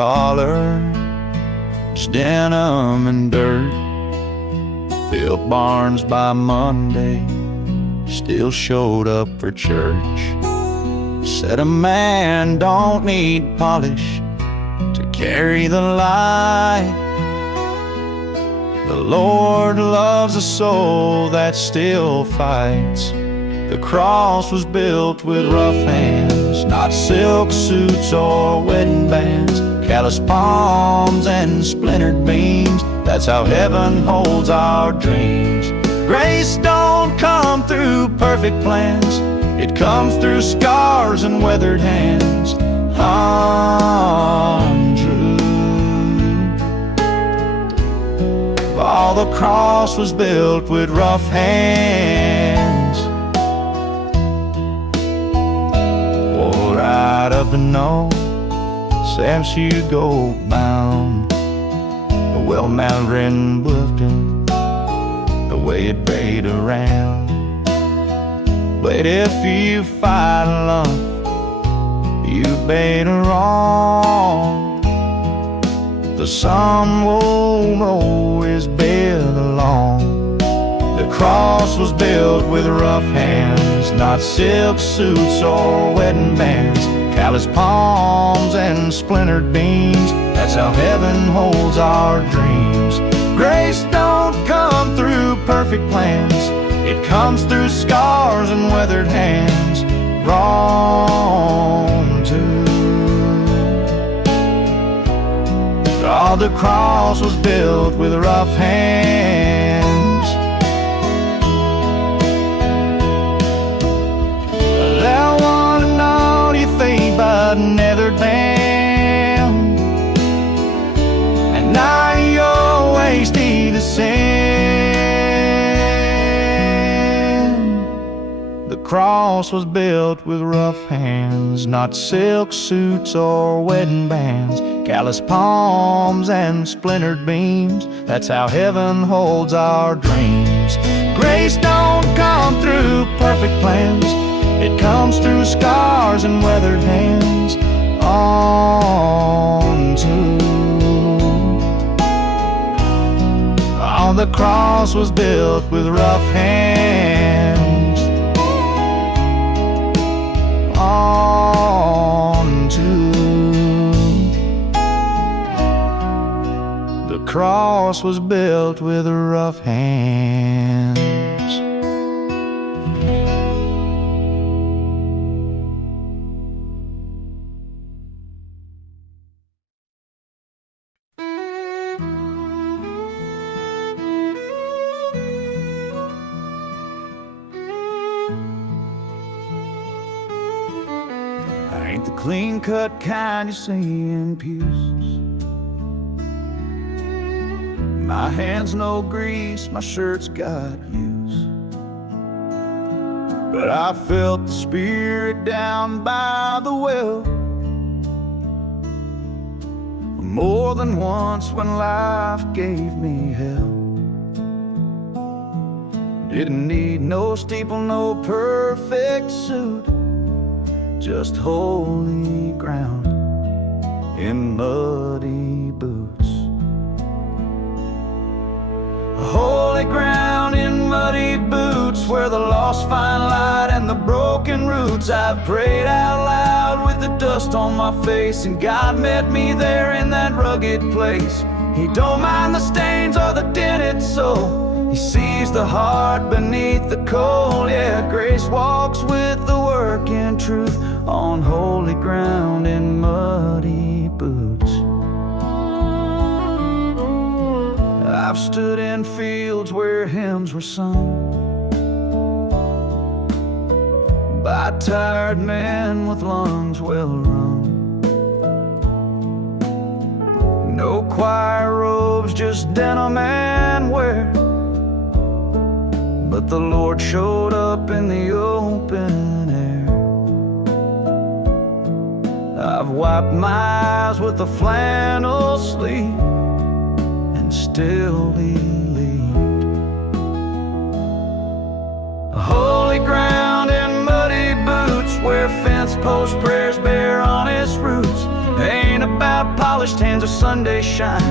collar, just denim and dirt. Built barns by Monday, still showed up for church. Said a man don't need polish to carry the light. The Lord loves a soul that still fights. The cross was built with rough hands, not silk suits or wedding bands. Calloused palms and splintered beams, that's how heaven holds our dreams. Grace don't come through perfect plans, it comes through scars and weathered hands. Untrue. All the cross was built with rough hands. Wore right up the nose, Sam Hugo bound. A well-malwritten Bluffton, the way it bayed around. But if you fight love, you bayed wrong. The sun won't always bear the long. The cross was built with rough hands, not silk suits or wedding bands. Calloused palms and splintered beams, that's how heaven holds our dreams. Grace don't come through perfect plans, it comes through scars and weathered hands. Wrong too. Oh, the cross was built with rough hands. That one and all you think but never damn. And now you're wasting the sin. The cross was built with rough hands, not silk suits or wedding bands. Calloused palms and splintered beams, that's how heaven holds our dreams. Grace don't come through perfect plans, it comes through scars and weathered hands. On to. Oh, the cross was built with rough hands. On to. The cross was built with rough hands. I ain't the clean-cut kind you see in pews. My hands no grease, my shirt's got use. But I felt the Spirit down by the well more than once when life gave me hell. Didn't need no steeple, no perfect suit, just holy ground in muddy boots. Holy ground in muddy boots, where the lost find light and the broken roots. I've prayed out loud with the dust on my face, and God met me there in that rugged place. He don't mind the stains or the dented soul, He sees the heart beneath the coal. Yeah, grace walks with the work in truth on holy ground in muddy boots. I've stood in fields where hymns were sung by tired men with lungs well rung. No choir robes, just denim and wear, but the Lord showed up in the open air. I've wiped my eyes with a flannel sleeve, still He lead. Holy ground in muddy boots, where fence post prayers bear honest roots. Ain't about politics polished hands with Sunday shine.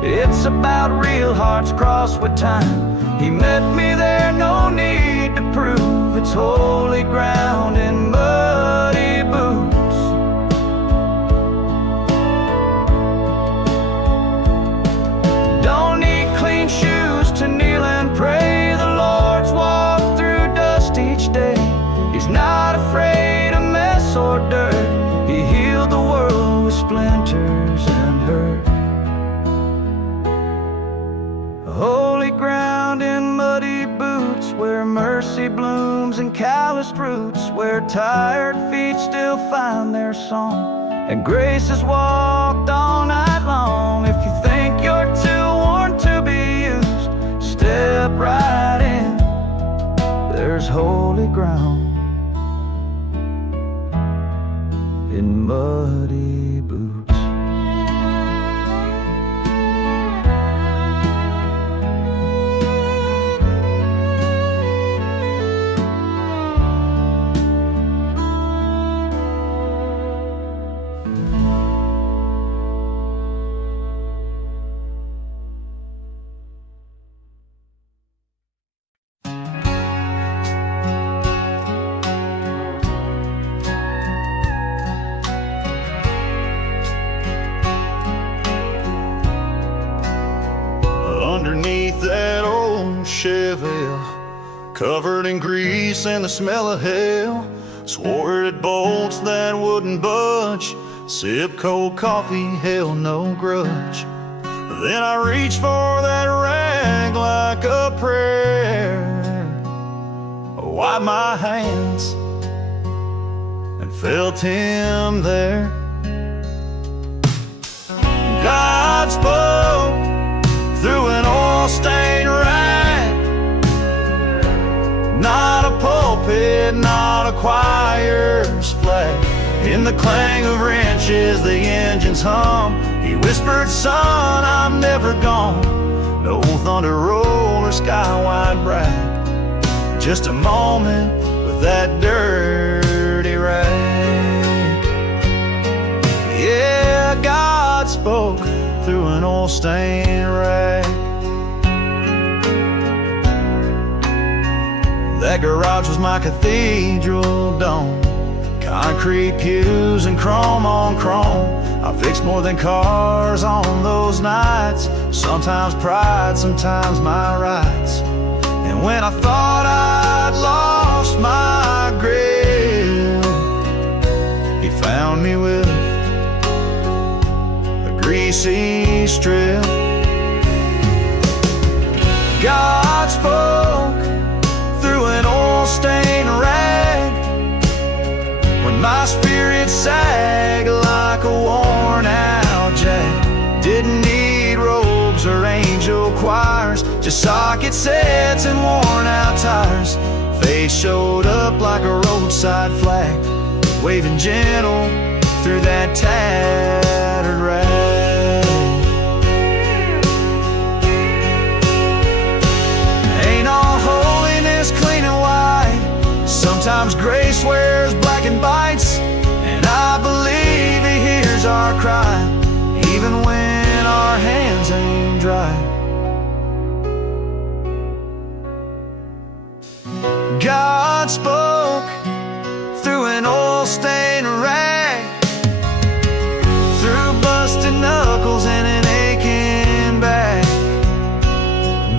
It's about real hearts crossed with time. He met me there, no need to prove. It's holy ground in muddy boots. Don't need clean shoes to kneel and pray. The Lord's walked through dust each day. He's not afraid of mess or dirt. He healed the world with splinters and hurt. Holy ground in muddy boots, where mercy blooms in calloused roots, where tired feet still find their song, and grace is walked all night long. If you think you're too worn to be used, step right in. There's holy ground in muddy boots. Underneath that old Chevelle, covered in grease and the smell of hell, swore at bolts that wouldn't budge, sip cold coffee, held no grudge. Then I reached for that rag like a prayer, wiped my hands and felt him there. God spoke through an oil-stained rag, not a pulpit, not a choir's flag. In the clang of wrenches, the engines hum. He whispered, son, I'm never gone. No thunder roll or sky-wide brag, just a moment with that dirty rag. Yeah, God spoke through an oil-stained rag. That garage was my cathedral dome, concrete pews and chrome on chrome. I fixed more than cars on those nights, sometimes pride, sometimes my rights. And when I thought I'd lost my grip, he found me with a greasy strip. God spoke through an oil-stained rag, when my spirit sagged like a worn-out jag. Didn't need robes or angel choirs, just socket sets and worn-out tires. Faith showed up like a roadside flag, waving gentle through that tattered rag. Ain't all holiness clean and white, sometimes grace wears black and bites. And I believe he hears our cry, even when our hands ain't dry. God spoke through an oil-stained rag, through busted knuckles and an aching back.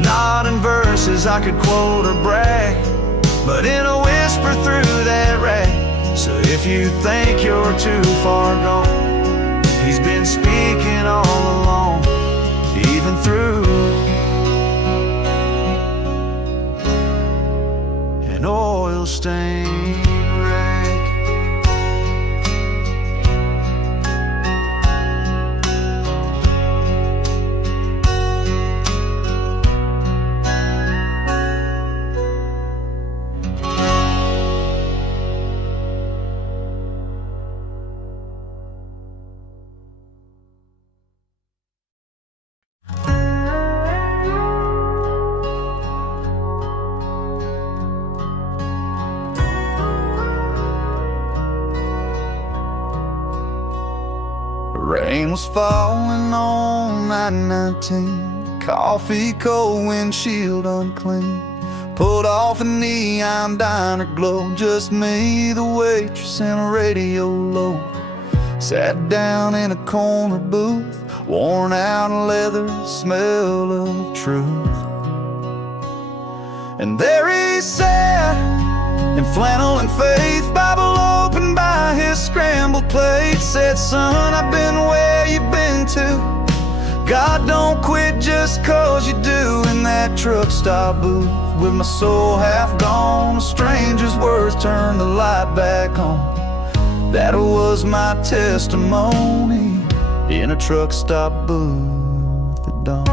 Not in verses I could quote or brag, but in a whisper through that rag. So if you think you're too far gone, he's been speaking all along, even through an oil-stained rag. Rain was falling on 919, coffee cold, windshield unclean. Pulled off a neon diner glow, just me, the waitress, and a radio low. Sat down in a corner booth, worn out leather, smell of truth. And there he sat, in flannel and faith, Bible open by his scrambled plate. Said, son, I've been where you've been to. God don't quit just 'cause you do. In that truck stop booth, with my soul half gone, a stranger's words turned the light back on. That was my testimony in a truck stop booth at dawn.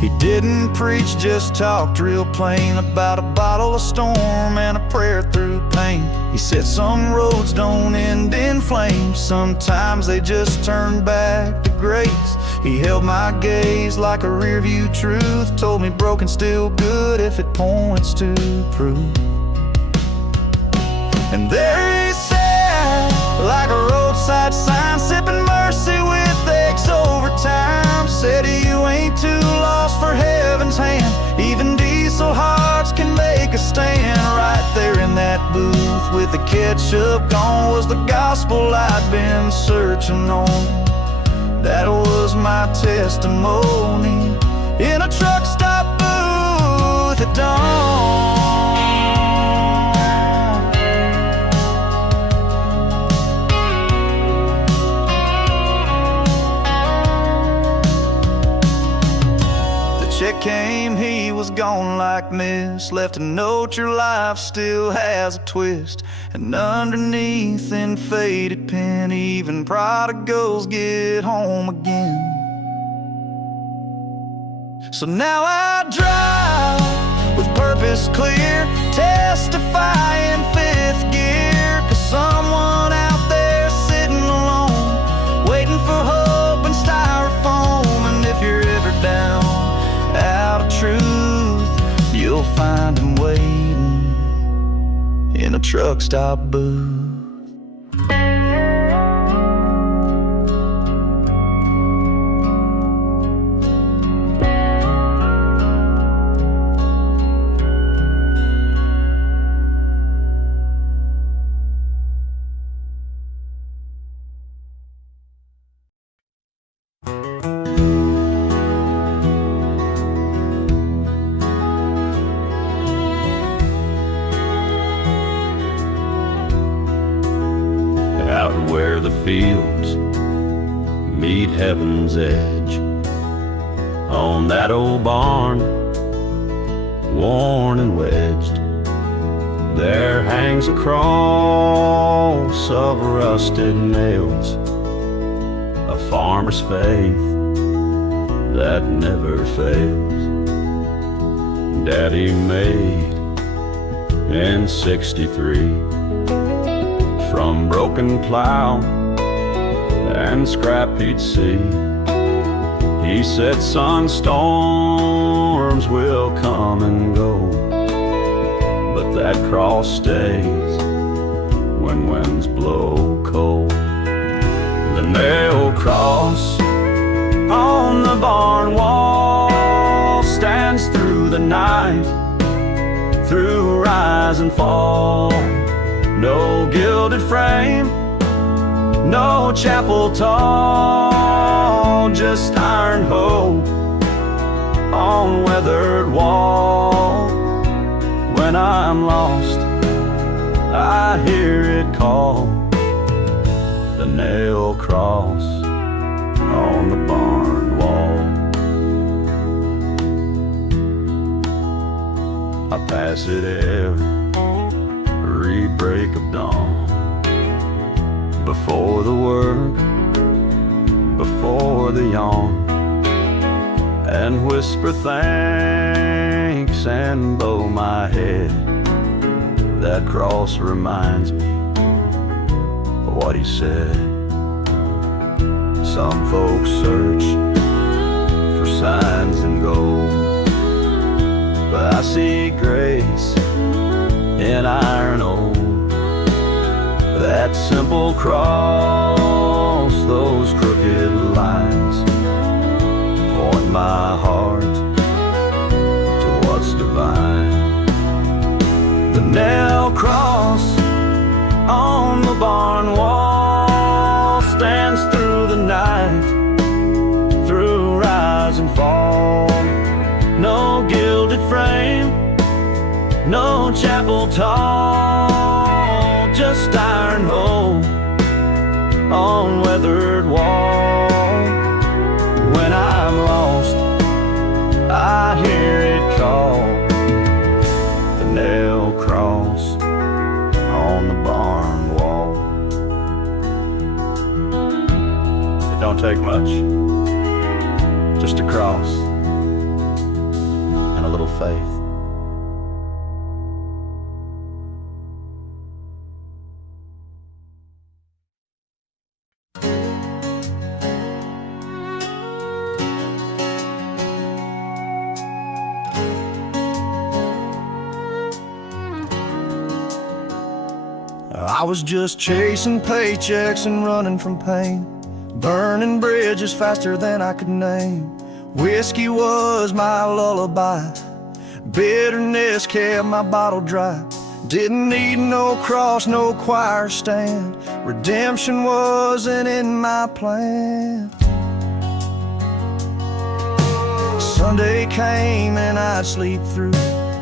He didn't preach, just talked real plain about a bottle of storm and a prayer through pain. He said some roads don't end in flames, sometimes they just turn back to grace. He held my gaze like a rearview truth, told me broken still good if it points to proof. And there he sat, like a roadside sign, sipping mercy with eggs over time. Said you ain't too lost for heaven's hand, even diesel hearts can make a stand. Right there in that booth with the ketchup gone was the gospel I'd been searching on. That was my testimony in a truck stop booth at dawn. Check came, he was gone like mist. Left a note, your life still has a twist. And underneath in faded pen, even prodigals get home again. So now I drive with purpose clear, testifying fifth gear. 'Cause someone out there sitting alone, waiting for hope and styrofoam. And if you're ever down out of truth, you'll find him waiting in a truck stop booth. Where the fields meet heaven's edge, on that old barn, worn and wedged, there hangs a cross of rusted nails, a farmer's faith that never fails. Daddy made in '63 from broken plow and scrap he'd see. He said, son, storms will come and go, but that cross stays when winds blow cold. The nail cross on the barn wall stands through the night, through rise and fall. No gilded frame, no chapel tall, just iron hope on weathered wall. When I'm lost, I hear it call, the nail cross on the barn wall. I pass it every break of dawn, before the work, before the yawn, and whisper thanks and bow my head. That cross reminds me of what he said. Some folks search for signs and gold, but I see grace in iron old. That simple cross, those crooked lines, point my heart to what's divine. The nail cross on the barn wall stands through the night, through rise and fall. No gilded frame, no chapel tall, just iron hope on weathered wall. When I'm lost, I hear it call, the nail cross on the barn wall. It don't take much, just a cross and a little faith. I was just chasing paychecks and running from pain, burning bridges faster than I could name. Whiskey was my lullaby, bitterness kept my bottle dry. Didn't need no cross, no choir stand, redemption wasn't in my plan. Sunday came and I'd sleep through,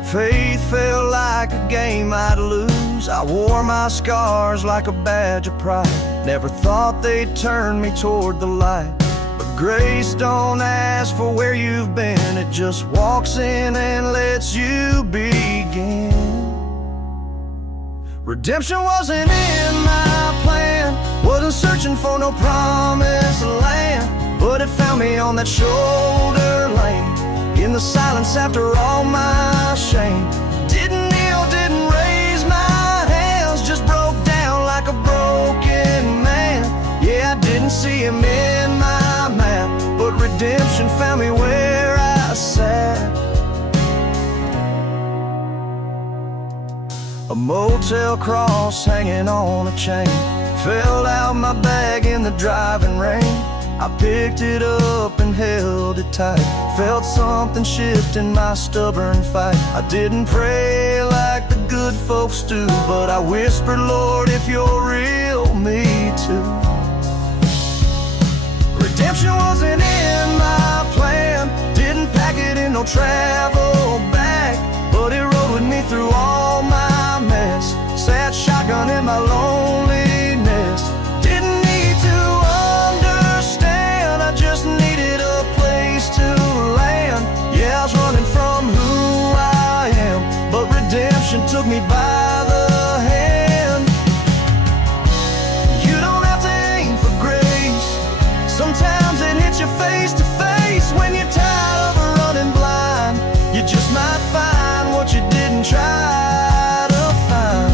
faith felt like a game I'd lose. I wore my scars like a badge of pride, never thought they'd turn me toward the light. But grace don't ask for where you've been, it just walks in and lets you begin. Redemption wasn't in my plan, wasn't searching for no promised land, but it found me on that shoulder lane, in the silence after all my shame. Didn't kneel, didn't raise my hands, just broke down like a broken man. Yeah, I didn't see him in my map, but redemption found me where I sat. A motel cross hanging on a chain, fell out my bag in the driving rain. I picked it up and held it tight, felt something shift in my stubborn fight. I didn't pray like the good folks do, but I whispered, Lord, if you're real, me too. Redemption wasn't in my plan, didn't pack it in no travel bag, but it rode with me through all my mess, sat shotgun in my loneliness. Didn't need to understand, I just needed a place to land. Yeah, I was running from who I am, but redemption took me by the hand. You don't have to aim for grace, sometimes it hits you face to face. When you're tired of running blind, you just might find what you didn't try to find.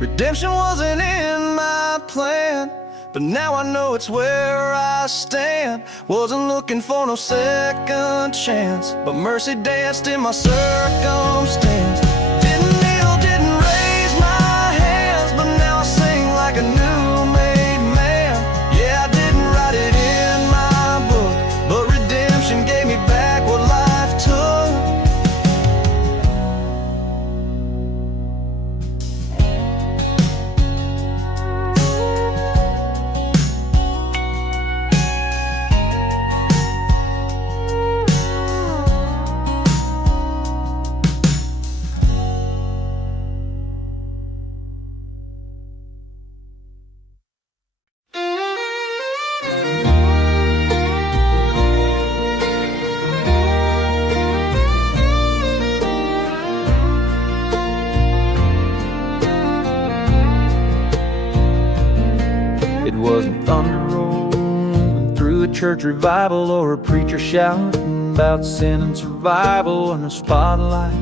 Redemption wasn't in my plan, but now I know it's where I stand. Wasn't looking for no second chance, but mercy danced in my circumstance. Didn't kneel, didn't raise my hands, but now I sing like a new made man. Yeah, I didn't write it in my book, but redemption gave me back what life took. It wasn't thunder rolling through a church revival, or a preacher shouting about sin and survival in a spotlight,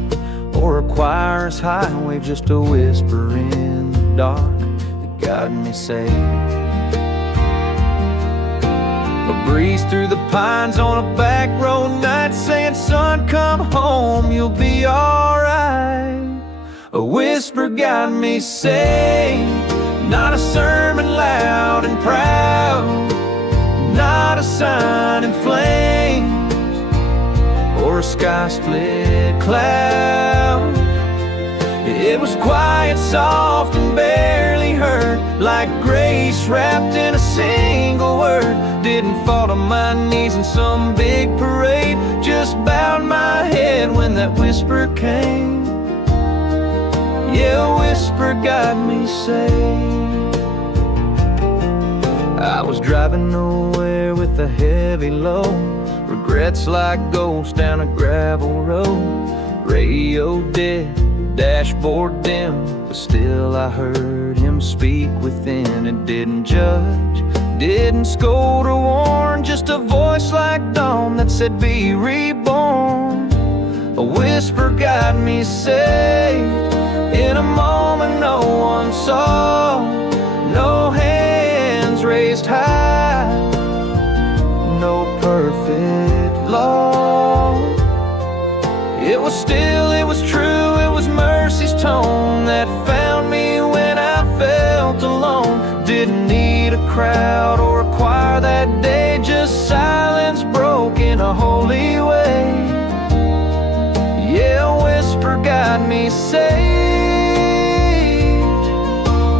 or a choir's high wave, just a whisper in the dark that got me saved. A breeze through the pines on a back road night saying, son, come home, you'll be alright. A whisper got me saved. Not a sermon loud and proud, not a sign in flames, or a sky-split cloud. It was quiet, soft, and barely heard, like grace wrapped in a single word. Didn't fall to my knees in some big parade, just bowed my head when that whisper came. Yeah, a whisper got me saved. I was driving nowhere with a heavy load, regrets like ghosts down a gravel road. Radio dead, dashboard dim, but still I heard him speak within. It didn't judge, didn't scold or warn, just a voice like dawn that said, be reborn. A whisper got me saved. In a moment no one saw, no hands raised high, no perfect law. It was still, it was true, it was mercy's tone that found me when I felt alone. Didn't need a crowd or a choir that day, just silence broke in a holy way. Yeah, a whisper got me saved.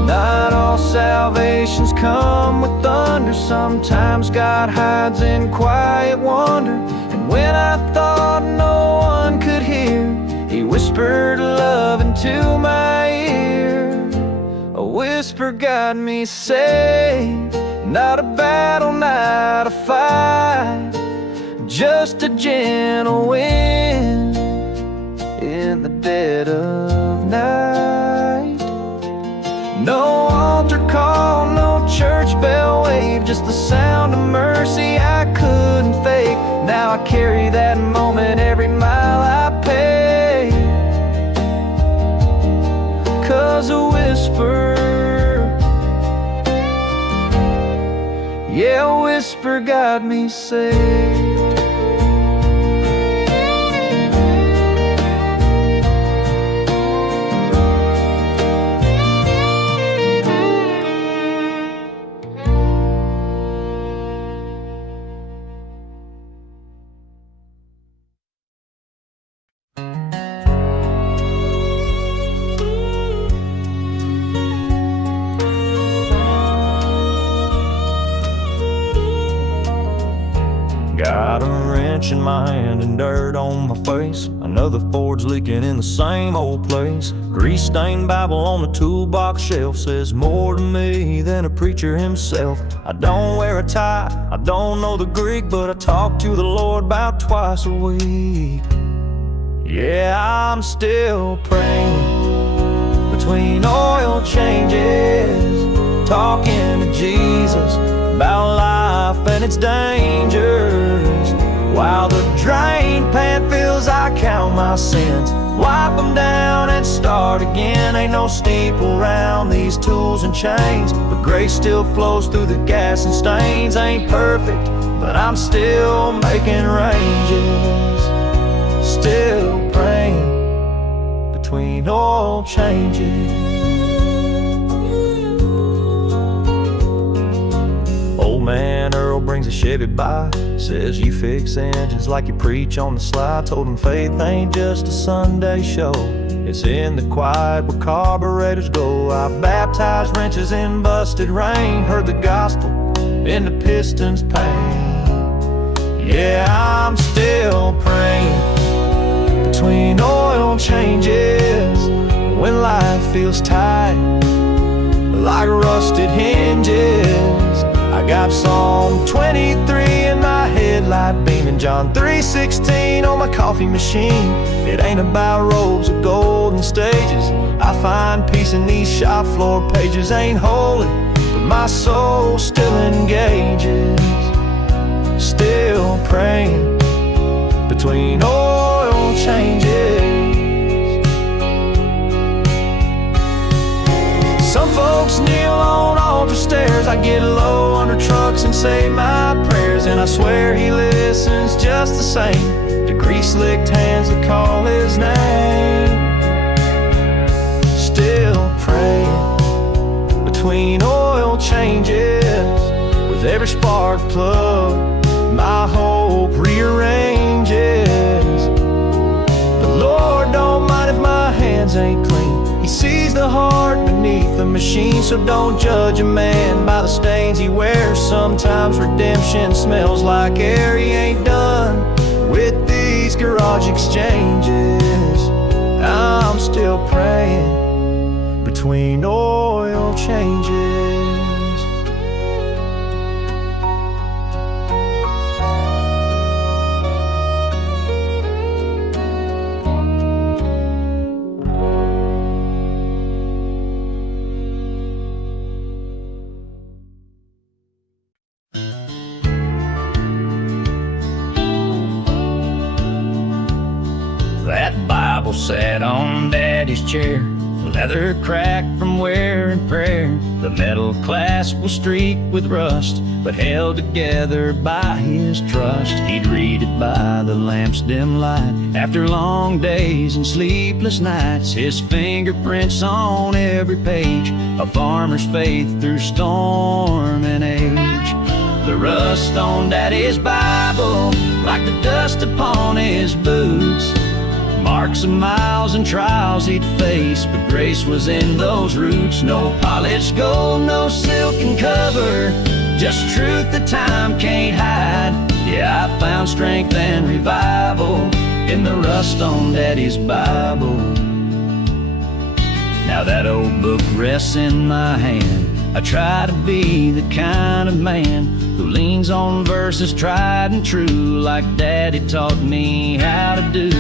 Not all salvations come with thunder. Sometimes God hides in quiet wonder. And when I thought no one could hear, He whispered love into my ear. A whisper got me saved. Not a battle, not a fight, just a gentle wind in the dead of night. No altar call, no church bell wave, just the sound of mercy I couldn't fake. Now I carry that moment every mile I pay. 'Cause a whisper, yeah, a whisper got me saved. Got a wrench in my hand and dirt on my face. Another forge leaking in the same old place. Grease-stained Bible on the toolbox shelf says more to me than a preacher himself. I don't wear a tie, I don't know the Greek, but I talk to the Lord about twice a week. Yeah, I'm still praying between oil changes, talking to Jesus about life and its dangers. While the drain pan fills, I count my sins, wipe them down and start again. Ain't no steeple around these tools and chains, but grace still flows through the gas and stains. Ain't perfect, but I'm still making ranges, still praying between oil changes. Old man Earl brings a Chevy by, says you fix engines like you preach on the slide. Told him faith ain't just a Sunday show, it's in the quiet where carburetors go. I baptized wrenches in busted rain, heard the gospel in the piston's pain. Yeah, I'm still praying between oil changes, when life feels tight like rusted hinges. I got Psalm 23 in my headlight beaming, John 3:16 on my coffee machine. It ain't about robes of gold and stages, I find peace in these shop floor pages. Ain't holy, but my soul still engages, still praying between oil changes. Some folks kneel on altar stairs, I get low under trucks and say my prayers, and I swear He listens just the same to grease-licked hands that call His name. between oil changes. With every spark plug, my hope rearranges. The Lord don't mind if my hands ain't clean. He sees the heart beneath the machine. So don't judge a man by the stains he wears. Sometimes redemption smells like air. He ain't done with these garage exchanges. I'm still praying between oil changes. That Bible sat on Daddy's chair, leather cracked from wearing prayer. The metal clasp was streaked with rust, but held together by his trust. He'd read it by the lamp's dim light. After long days and sleepless nights, his fingerprints on every page, a farmer's faith through storm and age. The rust on Daddy's Bible, like the dust upon his boots, marks of miles and trials he'd face, but grace was in those roots. No polished gold, no silken cover, just truth that time can't hide. Yeah, I found strength and revival in the rust on Daddy's Bible. Now that old book rests in my hand. I try to be the kind of man who leans on verses tried and true, like Daddy taught me how to do.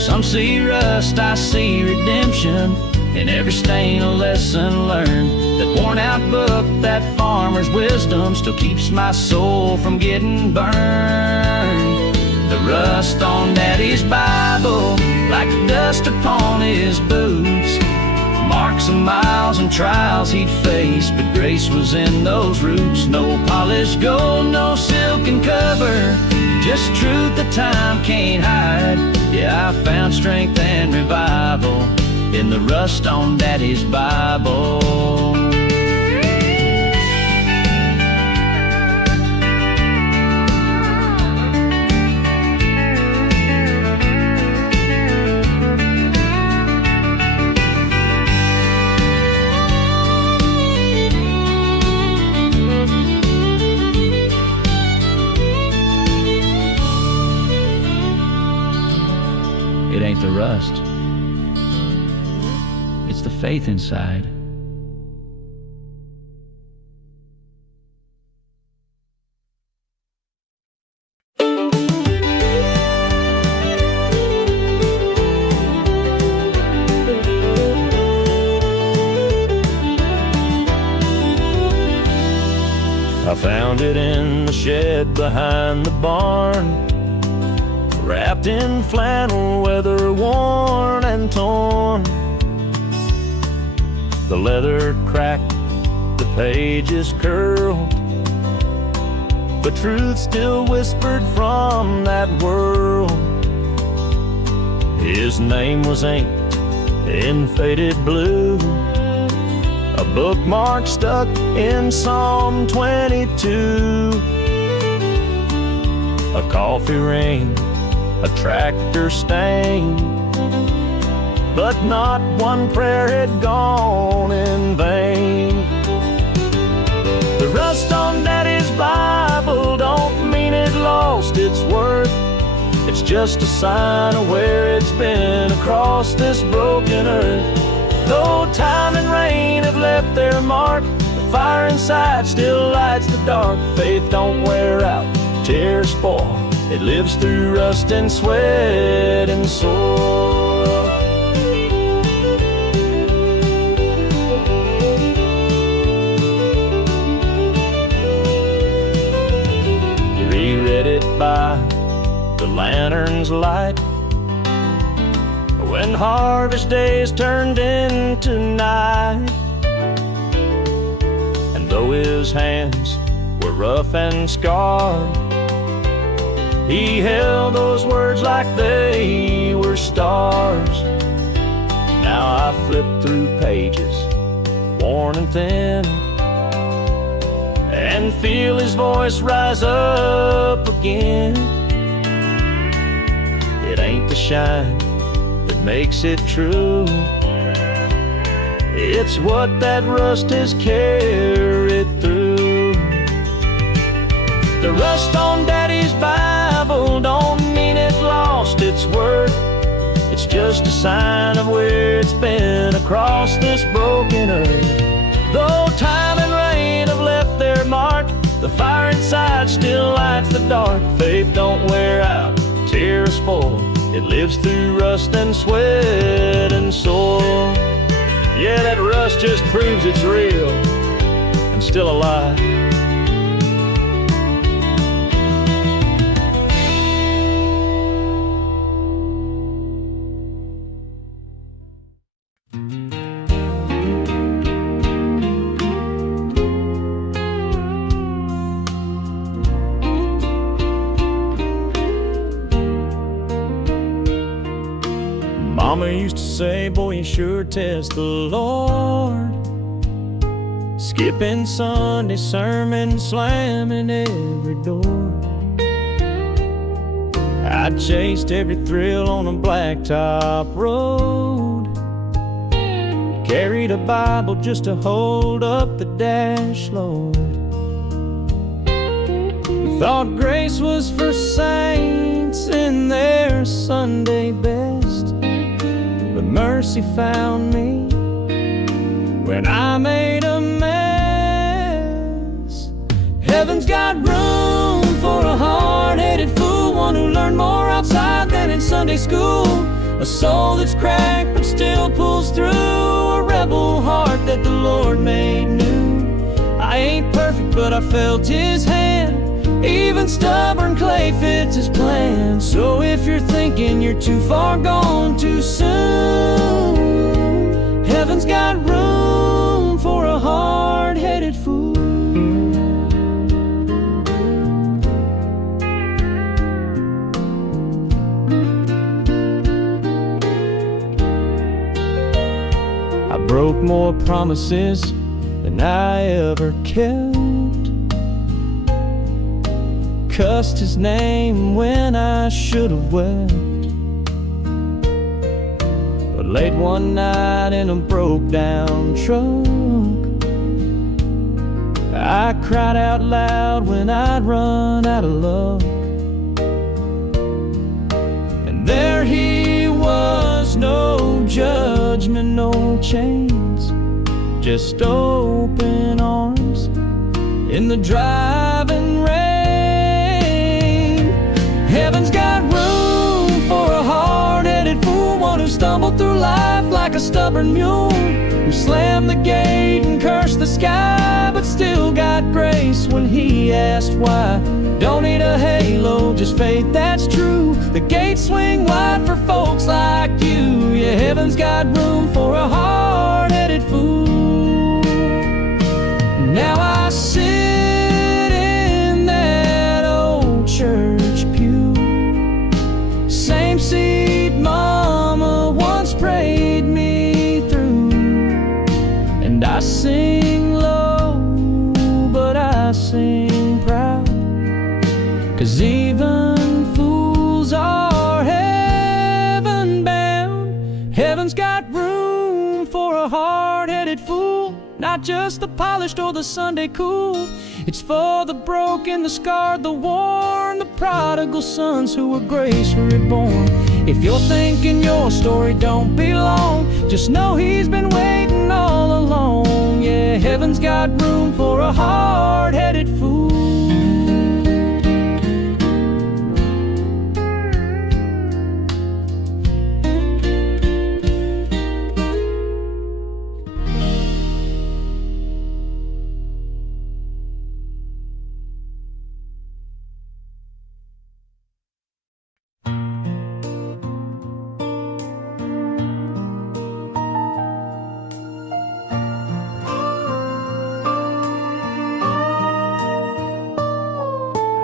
Some see rust, I see redemption. In every stain a lesson learned. That worn out book, that farmer's wisdom, still keeps my soul from getting burned. The rust on Daddy's Bible, like the dust upon his boots, marks of miles and trials he'd face, but grace was in those roots. No polished gold, no silken cover, just truth that time can't hide. Yeah, I found strength and revival in the rust on Daddy's Bible. It ain't the rust, it's the faith inside. I found it in the shed behind the barn, wrapped in flannel, weather worn and torn. The leather cracked, the pages curled, but truth still whispered from that world. His name was Aint in faded blue, a bookmark stuck in Psalm 22. A coffee ring, a tractor stain, but not one prayer had gone in vain. The rust on Daddy's Bible don't mean it lost its worth. It's just a sign of where it's been across this broken earth. Though time and rain have left their mark, the fire inside still lights the dark. Faith don't wear out, tears spoil, it lives through rust and sweat and soil. You reread it by the lantern's light, when harvest days turned into night. And though his hands were rough and scarred, he held those words like they were stars. Now I flip through pages worn and thin, and feel his voice rise up again. It ain't the shine that makes it true, it's what that rust has carried through. The rust on Daddy's Bible don't mean it lost its worth. It's just a sign of where it's been across this broken earth. Though time and rain have left their mark, the fire inside still lights the dark. Faith don't wear out, tear or spoil, it lives through rust and sweat and soil. Yeah, that rust just proves it's real and still alive. Mama used to say, boy, you sure test the Lord. Skipping Sunday sermon, slamming every door. I chased every thrill on a blacktop road. Carried a Bible just to hold up the dash, Lord. Thought grace was for saints in their Sunday best, but mercy found me when I made a mess. Heaven's got room for a hard-headed fool, one who learned more outside than in Sunday school. A soul that's cracked but still pulls through, a rebel heart that the Lord made new. I ain't perfect, but I felt His hand. Even stubborn clay fits His plan. So if you're thinking you're too far gone too soon, heaven's got room for a hard-headed fool. I broke more promises than I ever kept. Cussed His name when I should have wept. But late one night in a broke-down truck, I cried out loud when I'd run out of luck. And there He was, no judgment, no chains, just open arms in the driving rain. Heaven's got room for a hard-headed fool, one who stumbled through life like a stubborn mule, who slammed the gate and cursed the sky, but still got grace when He asked why. Don't need a halo, just faith that's true. The gates swing wide for folks like you. Yeah, heaven's got room for a hard-headed fool. Now I sit in that old church pew, same seat Mama once prayed me through, and I sing low, but I sing proud, 'cause even fools are heaven bound. Heaven's got room for a hard-headed fool, not just the polished or the Sunday cool. It's for the broken, the scarred, the worn, the prodigal sons who were grace reborn. If you're thinking your story don't belong, just know He's been waiting all along. Yeah, heaven's got room for a hard-headed fool.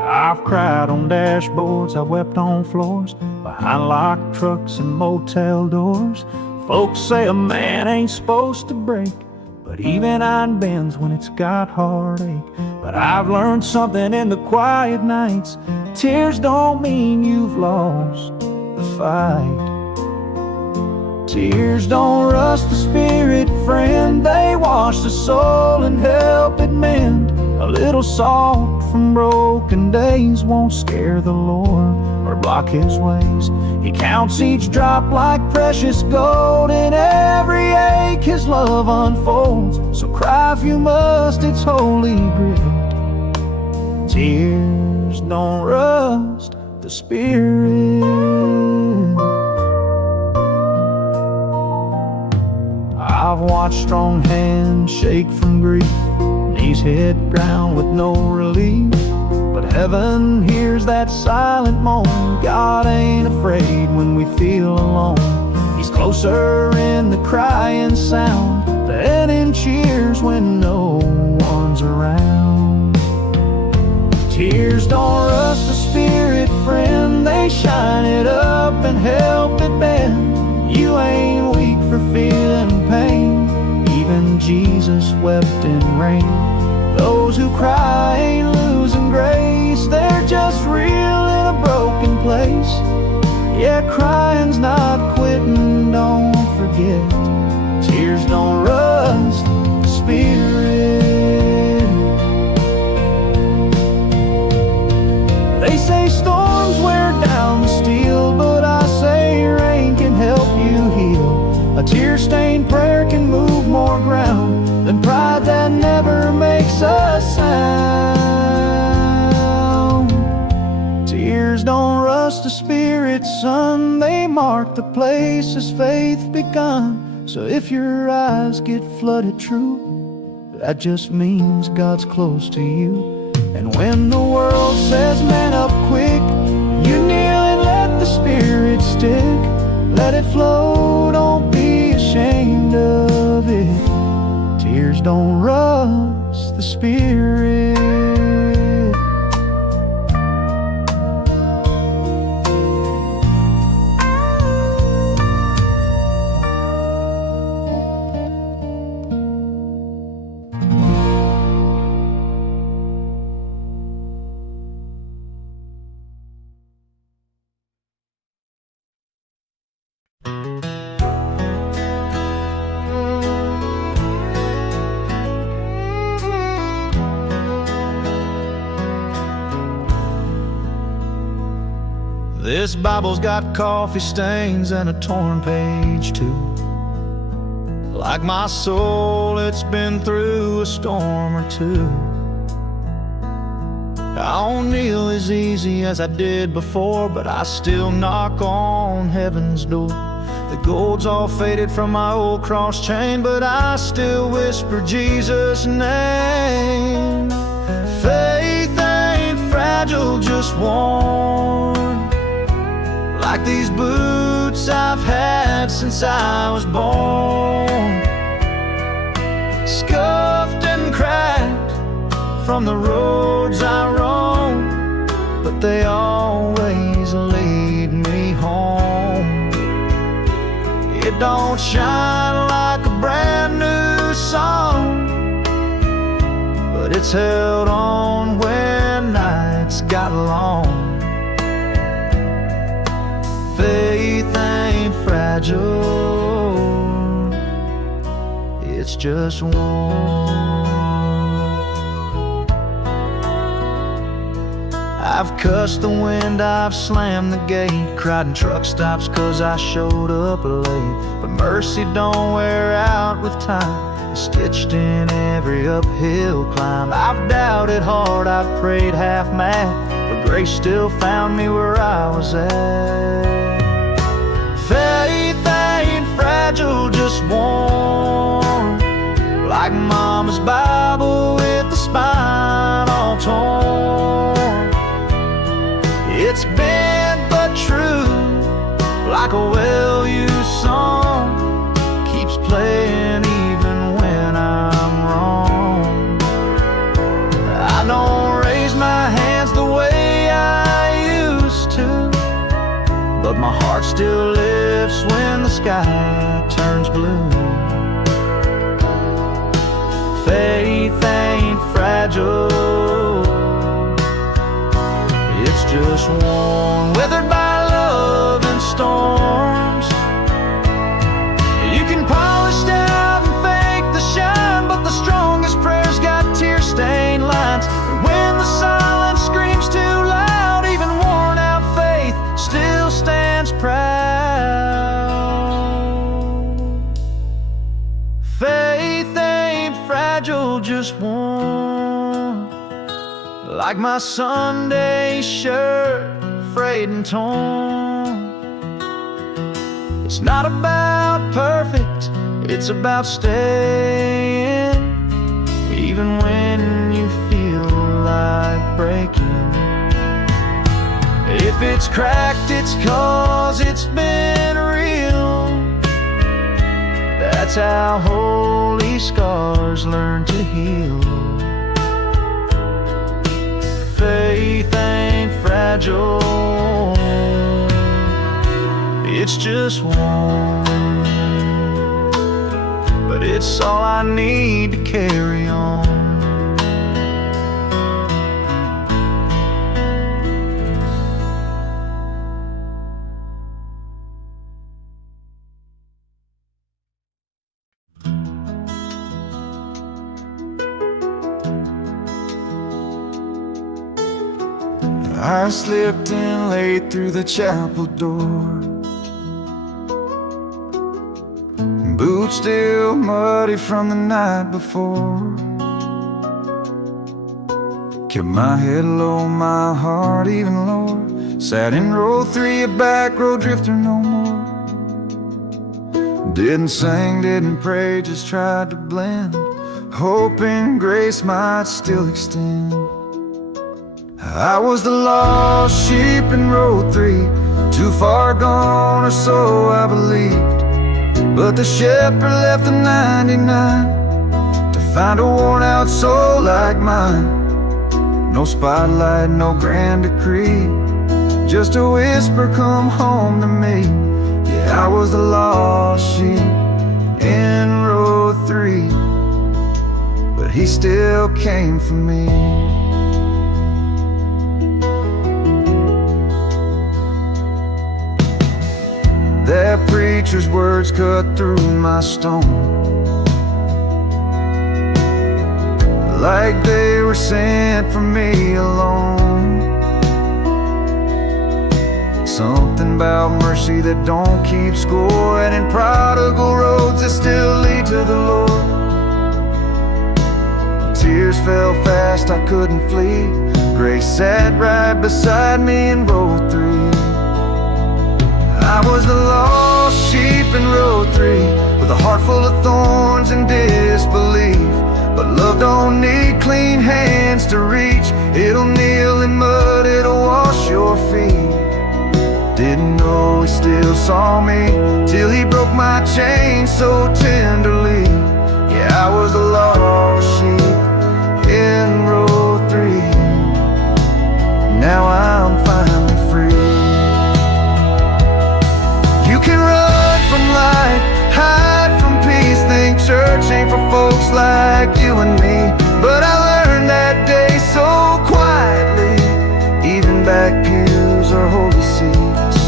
I've cried on dashboards, I wept on floors, behind locked trucks and motel doors. Folks say a man ain't supposed to break, but but even iron bends when it's got heartache. But I've learned something in the quiet nights. Tears don't mean you've lost the fight. Tears don't rust the spirit, friend. They wash the soul and help it mend. A little salt from broken days won't scare the Lord or block His ways. He counts each drop like precious gold. In every ache His love unfolds. So cry if you must, it's holy grit. Tears don't rust the spirit. I've watched strong hands shake from grief, knees hit ground with no relief. But heaven hears that silent moan. God ain't afraid when we feel alone. He's closer in the crying sound than in cheers when no one's around. Tears don't rust the spirit, friend. They shine it up and help it bend. You ain't weak for feeling pain. Even Jesus wept in rain. Those who cry ain't losing grace. They're just real in a broken place. Yeah, crying's not quitting, don't forget. Tears don't rust the spirit. They say storms wear down the steel, but I say rain can help you heal. A tear-stained prayer can move more ground than pride that never makes a sound. Tears don't rust the spirit, son. They mark the places faith begun. So if your eyes get flooded true, that just means God's close to you. And when the world says man up quick, you kneel and let the spirit stick. Let it flow, don't be ashamed of it. Tears don't rust the spirit. This Bible's got coffee stains and a torn page too. Like my soul, it's been through a storm or two. I don't kneel as easy as I did before, but I still knock on heaven's door. The gold's all faded from my old cross chain, but I still whisper Jesus' name. Faith ain't fragile, just worn. Like these boots I've had since I was born. Scuffed and cracked from the roads I roam, but they always lead me home. It don't shine like a brand new song, but it's held on when nights got long. Faith ain't fragile, it's just warm. I've cussed the wind, I've slammed the gate, cried in truck stops 'cause I showed up late. But mercy don't wear out with time, it's stitched in every uphill climb. I've doubted hard, I've prayed half mad, but grace still found me where I was at. Faith ain't fragile, just warm. Like Mama's Bible with the spine all torn. It's bent but true, like a well-used song. Keeps playing even when I'm wrong. I don't raise my hands the way I used to, but my heart still lifts when the sky turns blue. Faith ain't fragile, it's just worn, weathered by love and storms. You can polish down and fake the shine, but the strongest prayers got tear-stained lines. And when the silence screams too loud, even worn out faith still stands proud. Faith ain't fragile, just worn, like my Sunday shirt, frayed and torn. It's not about perfect, it's about staying, even when you feel like breaking. If it's cracked, it's 'cause it's been real. That's how holy scars learn to heal. Faith ain't fragile, it's just warm, but it's all I need to carry on. I slipped in late through the chapel door, boots still muddy from the night before. Kept my head low, my heart even lower. Sat in row 3, a back row drifter no more. Didn't sing, didn't pray, just tried to blend, hoping grace might still extend. I was the lost sheep in row 3, too far gone or so I believed. But the shepherd left the 99 to find a worn out soul like mine. No spotlight, no grand decree, just a whisper, come home to me. Yeah, I was the lost sheep in row 3, but he still came for me. That preacher's words cut through my stone, like they were sent for me alone. Something about mercy that don't keep score, and in prodigal roads that still lead to the Lord. Tears fell fast, I couldn't flee. Grace sat right beside me in row 3. I was the lost sheep in row 3, with a heart full of thorns and disbelief. But love don't need clean hands to reach. It'll kneel in mud, it'll wash your feet. Didn't know he still saw me till he broke my chain so tenderly. Yeah, I was the lost sheep in row 3. Now I'm finally free. You can run from light, hide from peace, think church ain't for folks like you and me. But I learned that day so quietly, even back pews are holy seats.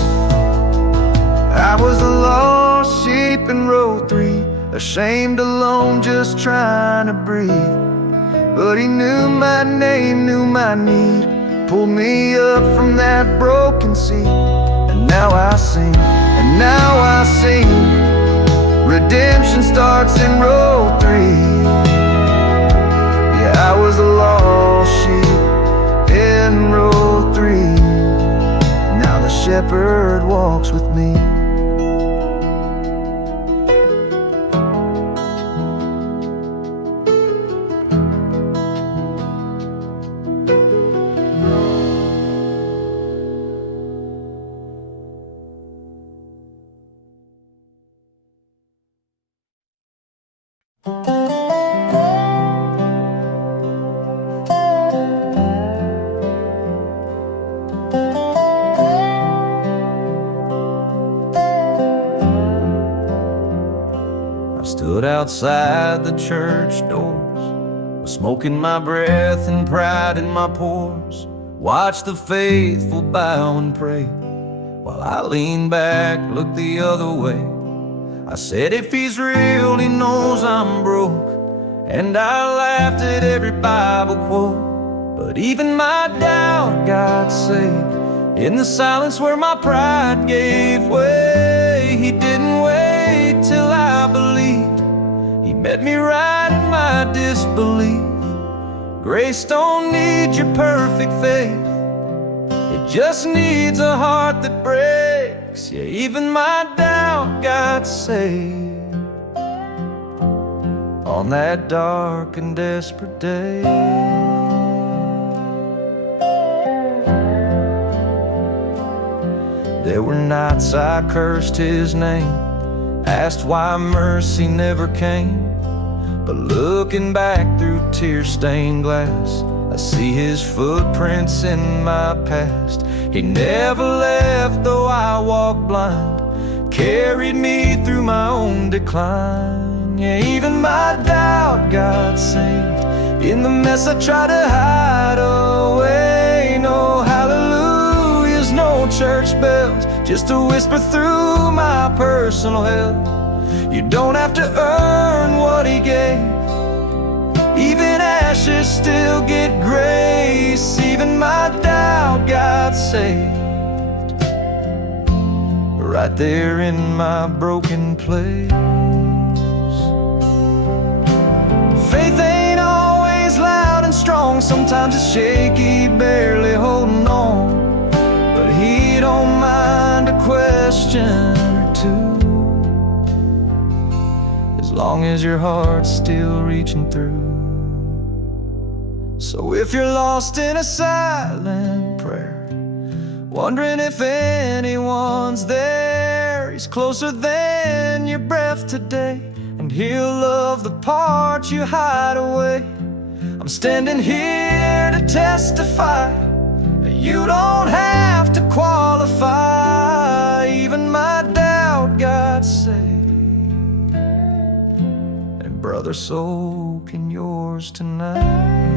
I was the lost sheep in row 3, ashamed, alone, just trying to breathe. But he knew my name, knew my need, pulled me up from that broken seat. And now I sing, and now I sing, redemption starts in row 3. Yeah, I was a lost sheep in row 3. Now the shepherd walks with me. Stood outside the church doors, Smoke in my breath and pride in my pores. Watch the faithful bow and pray, while I lean back, look the other way. I said if he's real, he knows I'm broke. And I laughed at every Bible quote. But even my doubt got saved. In the silence where my pride gave way, he didn't wait till I believed. He met me right in my disbelief. Grace don't need your perfect faith, it just needs a heart that breaks. Yeah, even my doubt got saved on that dark and desperate day. There were nights I cursed his name, asked why mercy never came. But looking back through tear-stained glass, I see his footprints in my past. He never left though I walked blind, carried me through my own decline. Yeah, even my doubt got saved. In the mess I tried to hide away, no hallelujahs, no church bells, just a whisper through my personal hell. You don't have to earn what he gave. Even ashes still get grace. Even my doubt got saved right there in my broken place. Faith ain't always loud and strong. Sometimes it's shaky, barely holding on. But he don't mind a question or two, as long as your heart's still reaching through. So if you're lost in a silent prayer, wondering if anyone's there, he's closer than your breath today, and he'll love the part you hide away. I'm standing here to testify that you don't have to qualify. Even my doubt got saved, and brother, so can yours tonight.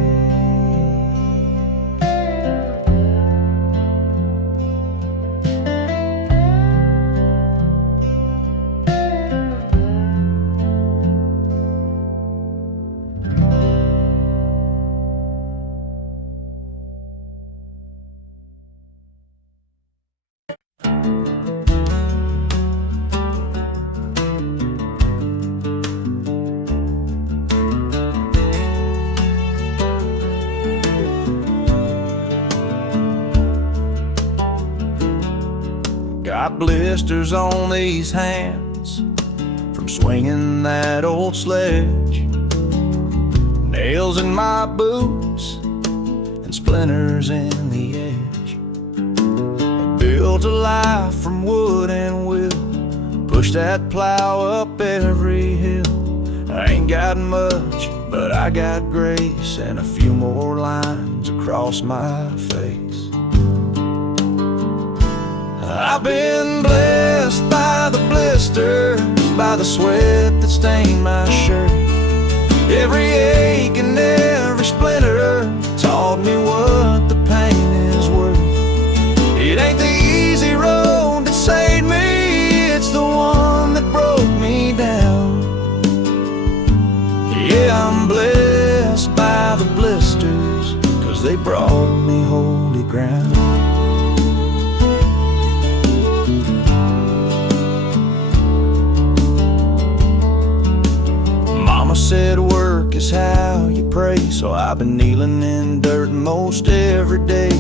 Got blisters on these hands from swinging that old sledge, nails in my boots and splinters in the edge. I built a life from wood and will, push that plow up every hill. I ain't got much, but I got grace and a few more lines across my face. I've been blessed by the blisters, by the sweat that stained my shirt. Every ache and every splinter taught me what the pain is worth. It ain't the easy road that saved me, it's the one that broke me down. Yeah, I'm blessed by the blisters, 'cause they brought me holy ground. Mama said work is how you pray, so I've been kneeling in dirt most every day.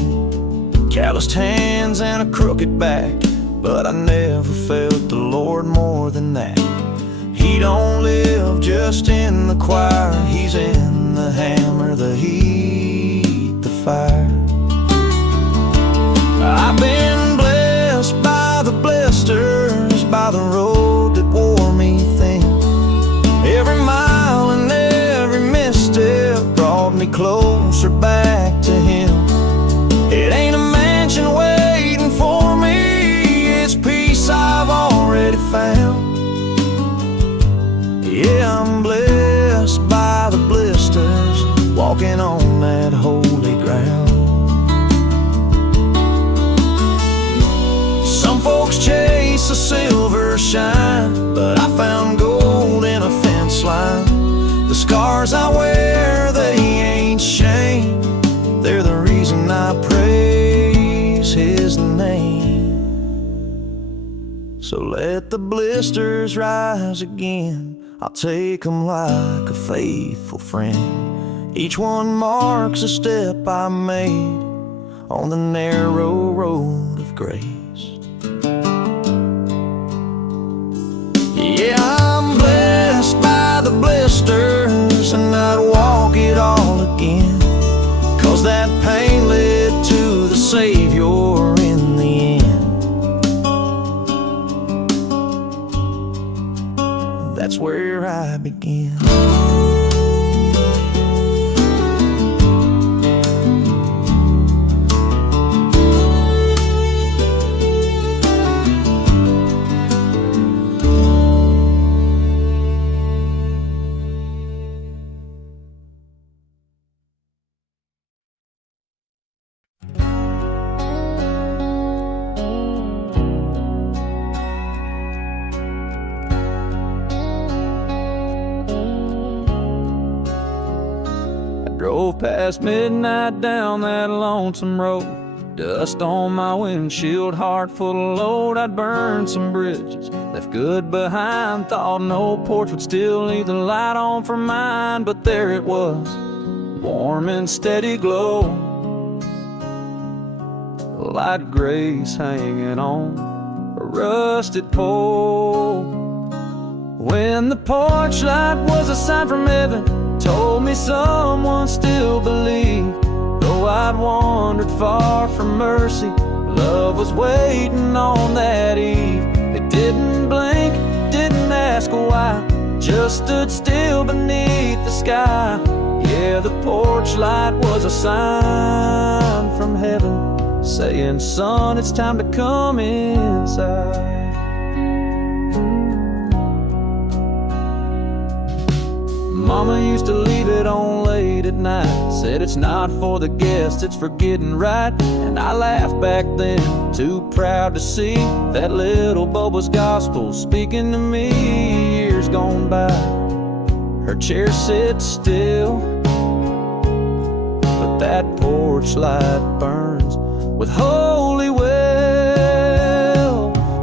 Calloused hands and a crooked back, but I never felt the Lord more than that. He don't live just in the choir, he's in the hammer, the heat, the fire. I've been blessed by the blisters, by the road that wore me thin. Every mile and every misstep brought me closer back to him. It ain't a mansion waiting for me, it's peace I've already found. Yeah, I'm blessed by the blisters, a silver shine, but I found gold in a fence line. The scars I wear, they ain't shame. They're the reason I praise His name. So let the blisters rise again, I'll take them like a faithful friend. Each one marks a step I made on the narrow road of grace. Yeah, I'm blessed by the blisters, and I'd walk it all again, 'cause that pain led to the Savior in the end. That's where I begin. Drove past midnight down that lonesome road, dust on my windshield, heart full of load. I'd burned some bridges, left good behind, thought an old porch would still leave the light on for mine. But there it was, warm and steady glow, a light of grace hanging on a rusted pole. When the porch light was a sign from heaven, told me someone still believed. Though I'd wandered far from mercy, love was waiting on that eve. It didn't blink, didn't ask why, just stood still beneath the sky. Yeah, the porch light was a sign from heaven, saying, son, it's time to come inside. Mama used to leave it on late at night, said it's not for the guests, it's for getting right. And I laughed back then, too proud to see that little Bubba's gospel speaking to me. Years gone by, her chair sits still, but that porch light burns with holy will.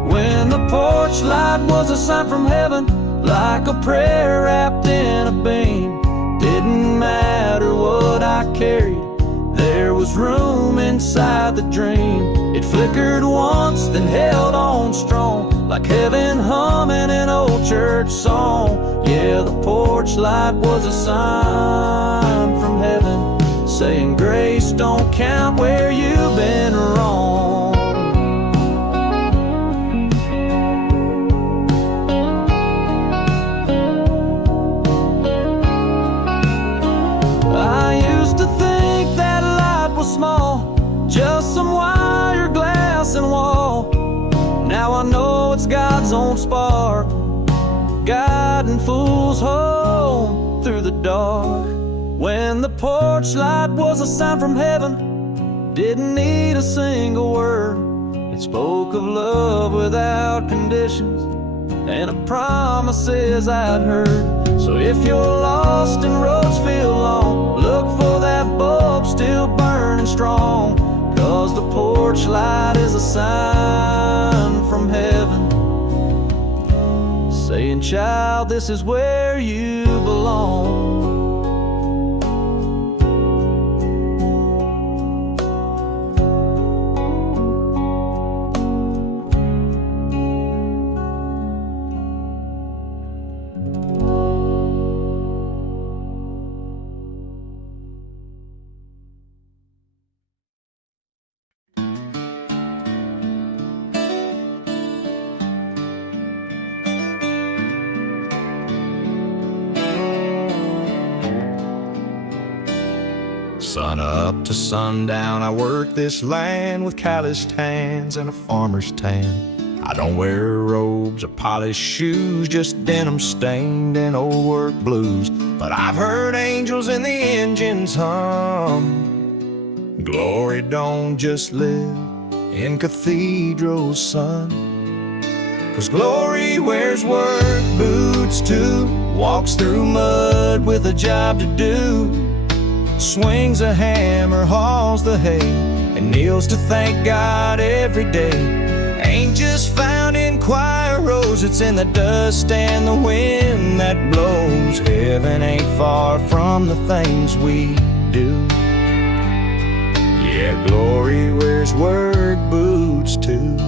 When the porch light was a sign from heaven, like a prayer wrapped in a beam, didn't matter what I carried, there was room inside the dream. It flickered once, then held on strong, like heaven humming an old church song. Yeah, the porch light was a sign from heaven, saying grace don't count where you've been wrong. Small, just some wire, glass, and wall. Now I know it's God's own spark, guiding fools home through the dark. When the porch light was a sign from heaven, didn't need a single word. It spoke of love without conditions, and of promises I'd heard. So if you're lost and roads feel long, look for that bulb still burning strong, 'cause the porch light is a sign from heaven, saying, child, this is where you belong. Sun up to sundown, I work this land with calloused hands and a farmer's tan. I don't wear robes or polished shoes, just denim stained and old work blues. But I've heard angels in the engines hum. Glory don't just live in cathedrals, son. 'cause glory wears work boots too. Walks through mud with a job to do. Swings a hammer, hauls the hay, and kneels to thank God every day. Ain't just found in choir rows, it's in the dust and the wind that blows. Heaven ain't far from the things we do. Yeah, glory wears work boots too.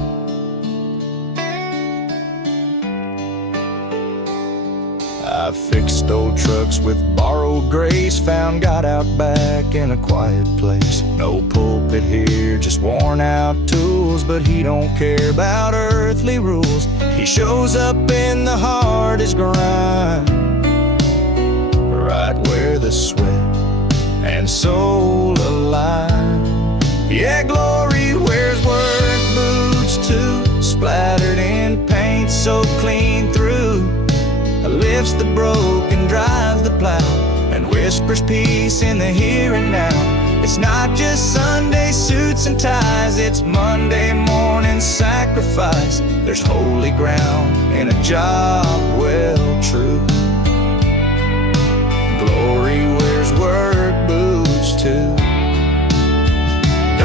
I fixed old trucks with borrowed grace, found God out back in a quiet place. No pulpit here, just worn out tools, but he don't care about earthly rules. He shows up in the hardest grind, right where the sweat and soul align. Yeah, glory wears work boots too, splattered in paint so clean through. Lifts the broken, drives the plow, and whispers peace in the here and now. It's not just Sunday suits and ties, it's Monday morning sacrifice. There's holy ground in a job well true. Glory wears work boots too.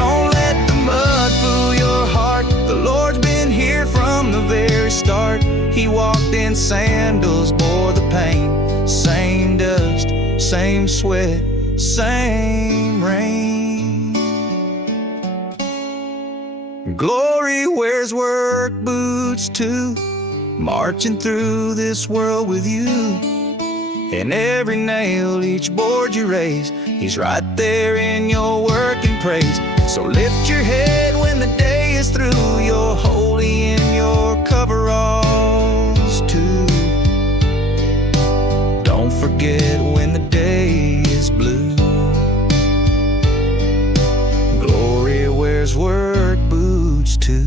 Don't let the mud fool your heart. The Lord's been here from the very start. He walked in sandals, bore the pain. Same dust, same sweat, same rain. Glory wears work boots too, marching through this world with you. In every nail, each board you raise, he's right there in your work and praise. So lift your head when the day is through. You're holy in your coveralls too. Don't forget when the day is blue. Glory wears work boots too.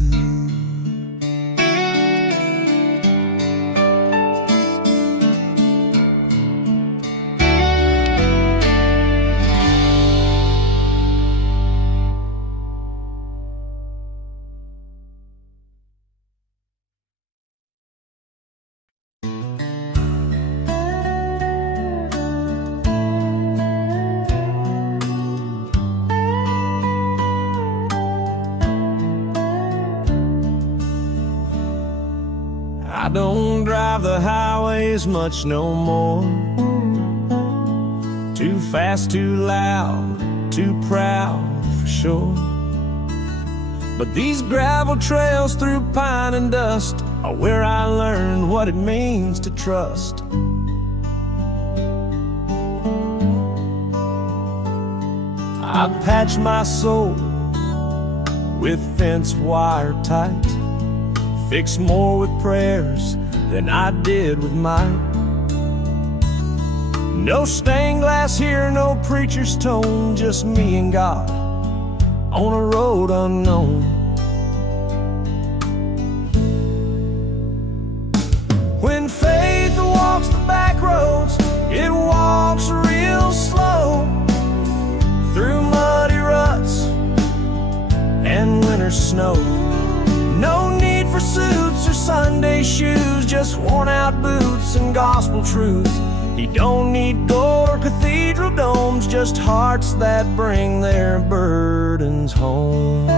I don't drive the highways much no more. Too fast, too loud, too proud for sure. But these gravel trails through pine and dust are where I learned what it means to trust. I patched my soul with fence wire tight, fixed more with prayers than I did with might. No stained glass here, no preacher's tone, just me and God on a road unknown. When faith walks the back roads, it walks real slow, through muddy ruts and winter snow. No need for suits or Sunday shoes, just worn out boots and gospel truth. He don't need gold or cathedral domes, just hearts that bring their burdens home.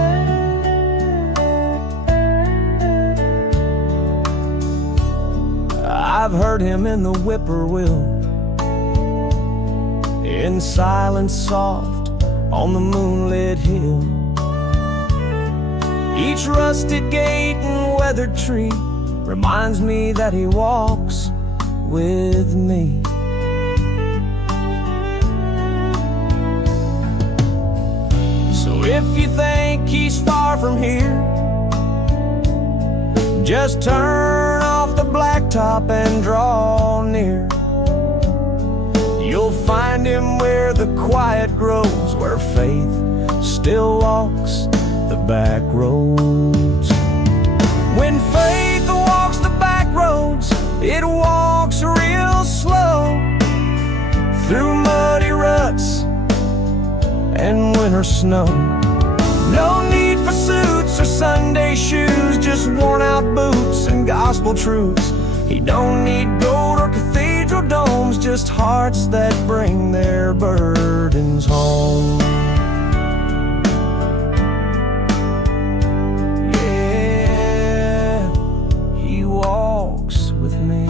I've heard him in the whippoorwill, in silence soft on the moonlit hill. Each rusted gate and weathered tree reminds me that he walks with me. So if you think he's far from here, just turn off the blacktop and draw near. You'll find him where the quiet grows, where faith still walks the back roads. When faith walks the back roads, it walks real slow, through muddy ruts and winter snow. No need for suits or Sunday shoes, just worn out boots and gospel truths. He don't need gold or cathedral domes, just hearts that bring their burdens home. Yeah, he walks with me,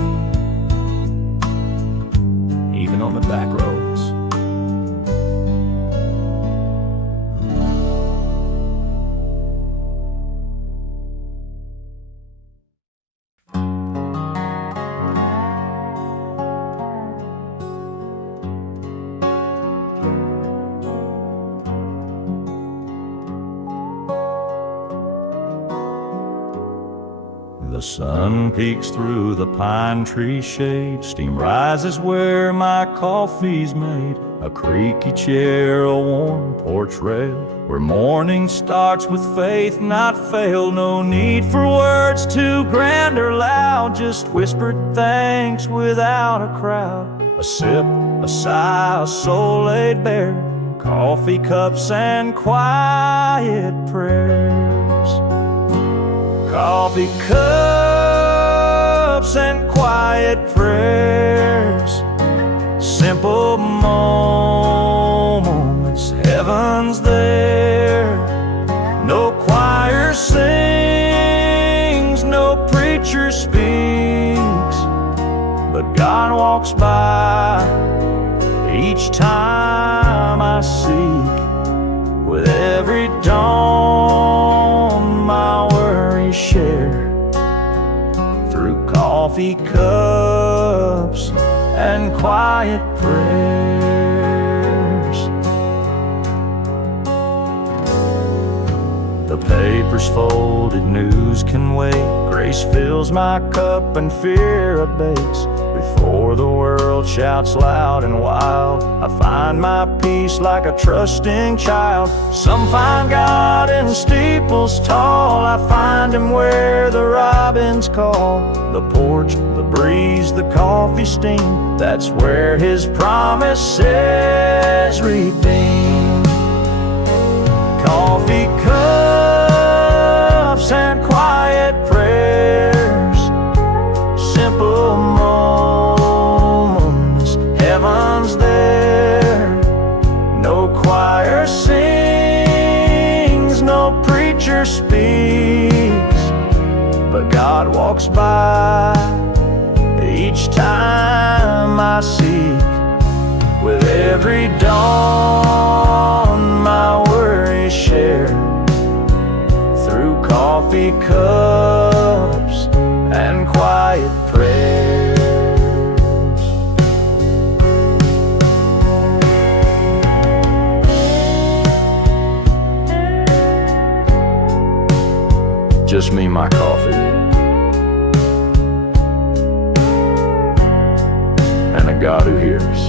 even on the back roads. The sun peeks through the pine tree shade. Steam rises where my coffee's made. A creaky chair, a warm porch rail, where morning starts with faith not fail. No need for words too grand or loud, just whispered thanks without a crowd. A sip, a sigh, a soul laid bare, coffee cups and quiet prayers. Coffee cups and quiet prayers, simple moments, heaven's there. No choir sings, no preacher speaks, but God walks by each time I seek. With every dawn my worries share, through coffee cups and quiet prayers. The paper's folded, news can wait. Grace fills my cup and fear abates. Before the world shouts loud and wild, I find my peace like a trusting child. Some find God in steeples tall, I find Him where the robins call. The porch, the breeze, the coffee steam, that's where His promise says redeemed. Coffee cups and quiet prayers, simple moments, heaven's there. No choir sings, no preacher speaks, but God walks by each time I seek. With every dawn my worries share, through coffee cups and quiet prayers. Just me, my coffee, and a God who hears.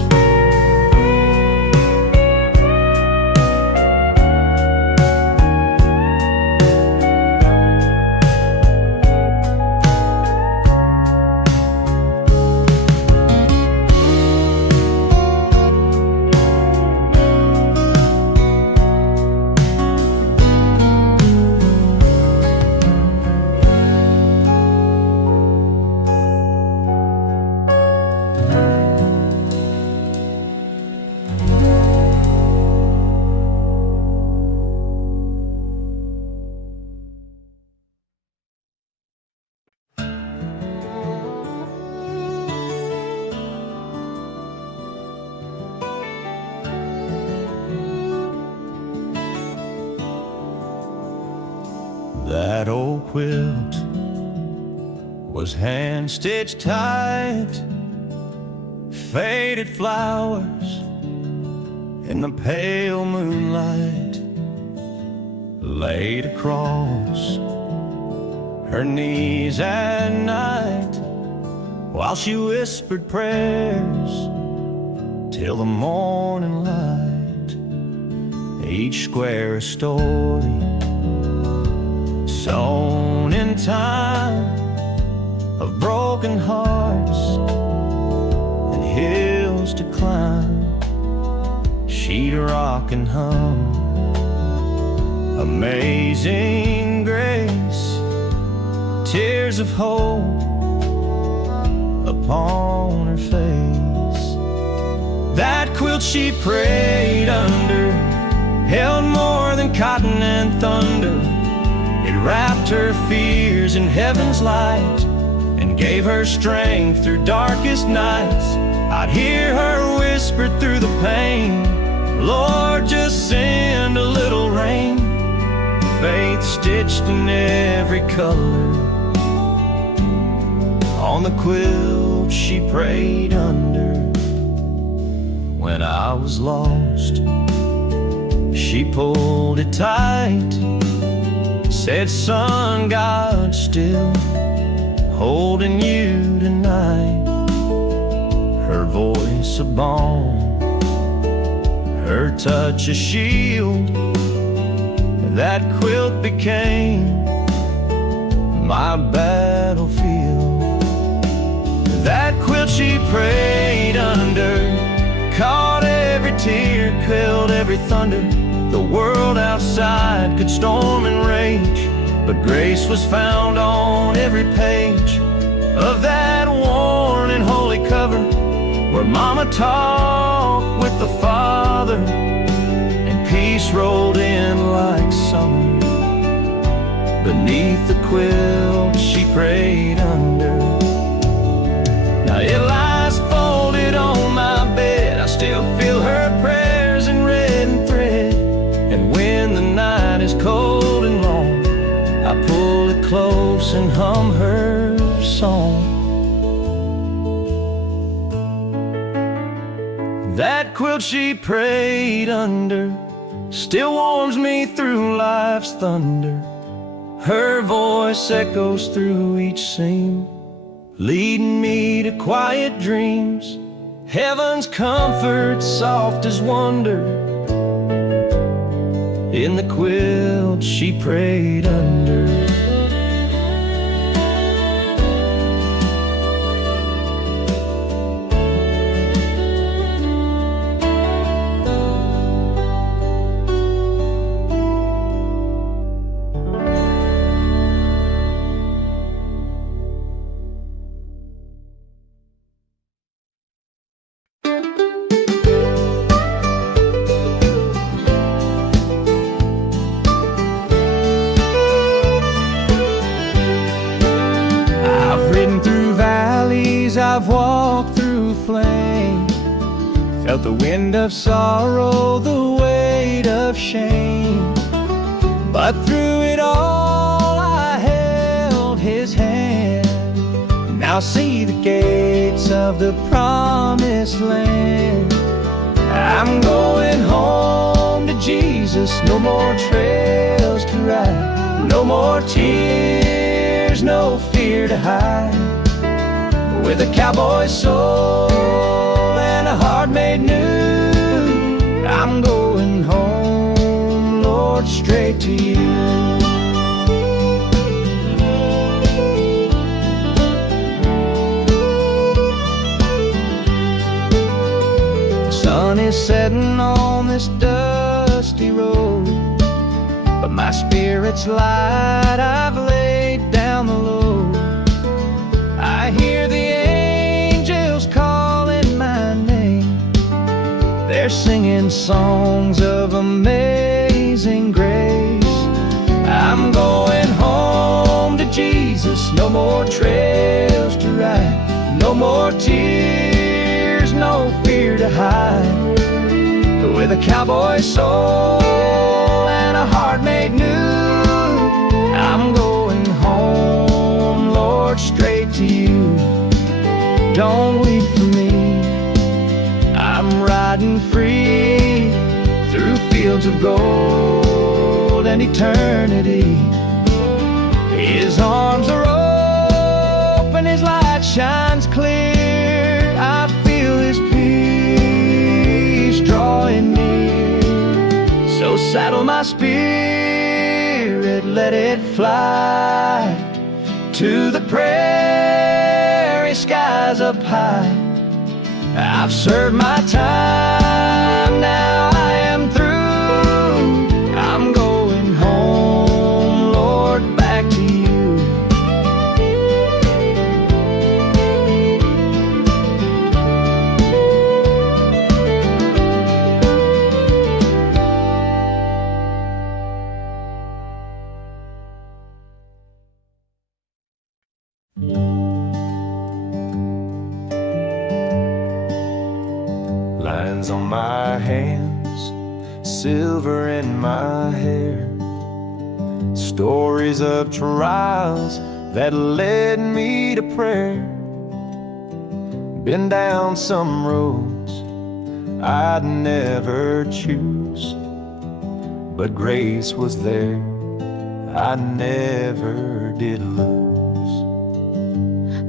That old quilt was hand-stitched tight, faded flowers in the pale moonlight laid across her knees at night, while she whispered prayers till the morning light. Each square a story sown in time of broken hearts and hills to climb. She'd rock and hum Amazing Grace tears of hope upon her face. That quilt she prayed under held more than cotton and thunder. It wrapped her fears in heaven's light and gave her strength through darkest nights. I'd hear her whisper through the pain, Lord, just send a little rain. Faith stitched in every color on the quilt she prayed under. When I was lost, she pulled it tight, said, son, God's still holding you tonight. Her voice a balm, her touch a shield. That quilt became my battlefield. That quilt she prayed under caught every tear, quelled every thunder. The world outside could storm and rage, but grace was found on every page of that worn and holy cover, where Mama talked with the Father, and peace rolled in like summer beneath the quilt she prayed under. Now it lies folded on my bed. I still feel her prayers in red and thread. And when the night is cold and long, I pull it close and hum her song. That quilt she prayed under still warms me through life's thunder. Her voice echoes through each seam, leading me to quiet dreams. Heaven's comfort, soft as wonder, in the quilt she prayed under. I've walked through flame, felt the wind of sorrow, the weight of shame, but through it all I held his hand. Now see the gates of the promised land. I'm going home to Jesus. No more trails to ride, no more tears, no fear to hide. With a cowboy soul and a heart made new, I'm going home, Lord, straight to you. The sun is setting on this dusty road, but my spirit's light, I've laid down the load. I hear the angels calling my name. They're singing songs of amazing grace. I'm going home to Jesus. No more trails to ride, no more tears, no fear to hide. With a cowboy soul and a heart made new, I'm going home, Lord, straight to you. Don't weep for me, I'm riding free through fields of gold and eternity. His arms are open, his light shines clear. I feel his peace drawing near. So saddle my spirit, let it fly to the prairie skies up high. I've served my time, now I am through. I'm going home, Lord, back to you. diamonds on my hands, silver in my hair. Stories of trials that led me to prayer. Been down some roads I'd never choose, but grace was there I never did lose.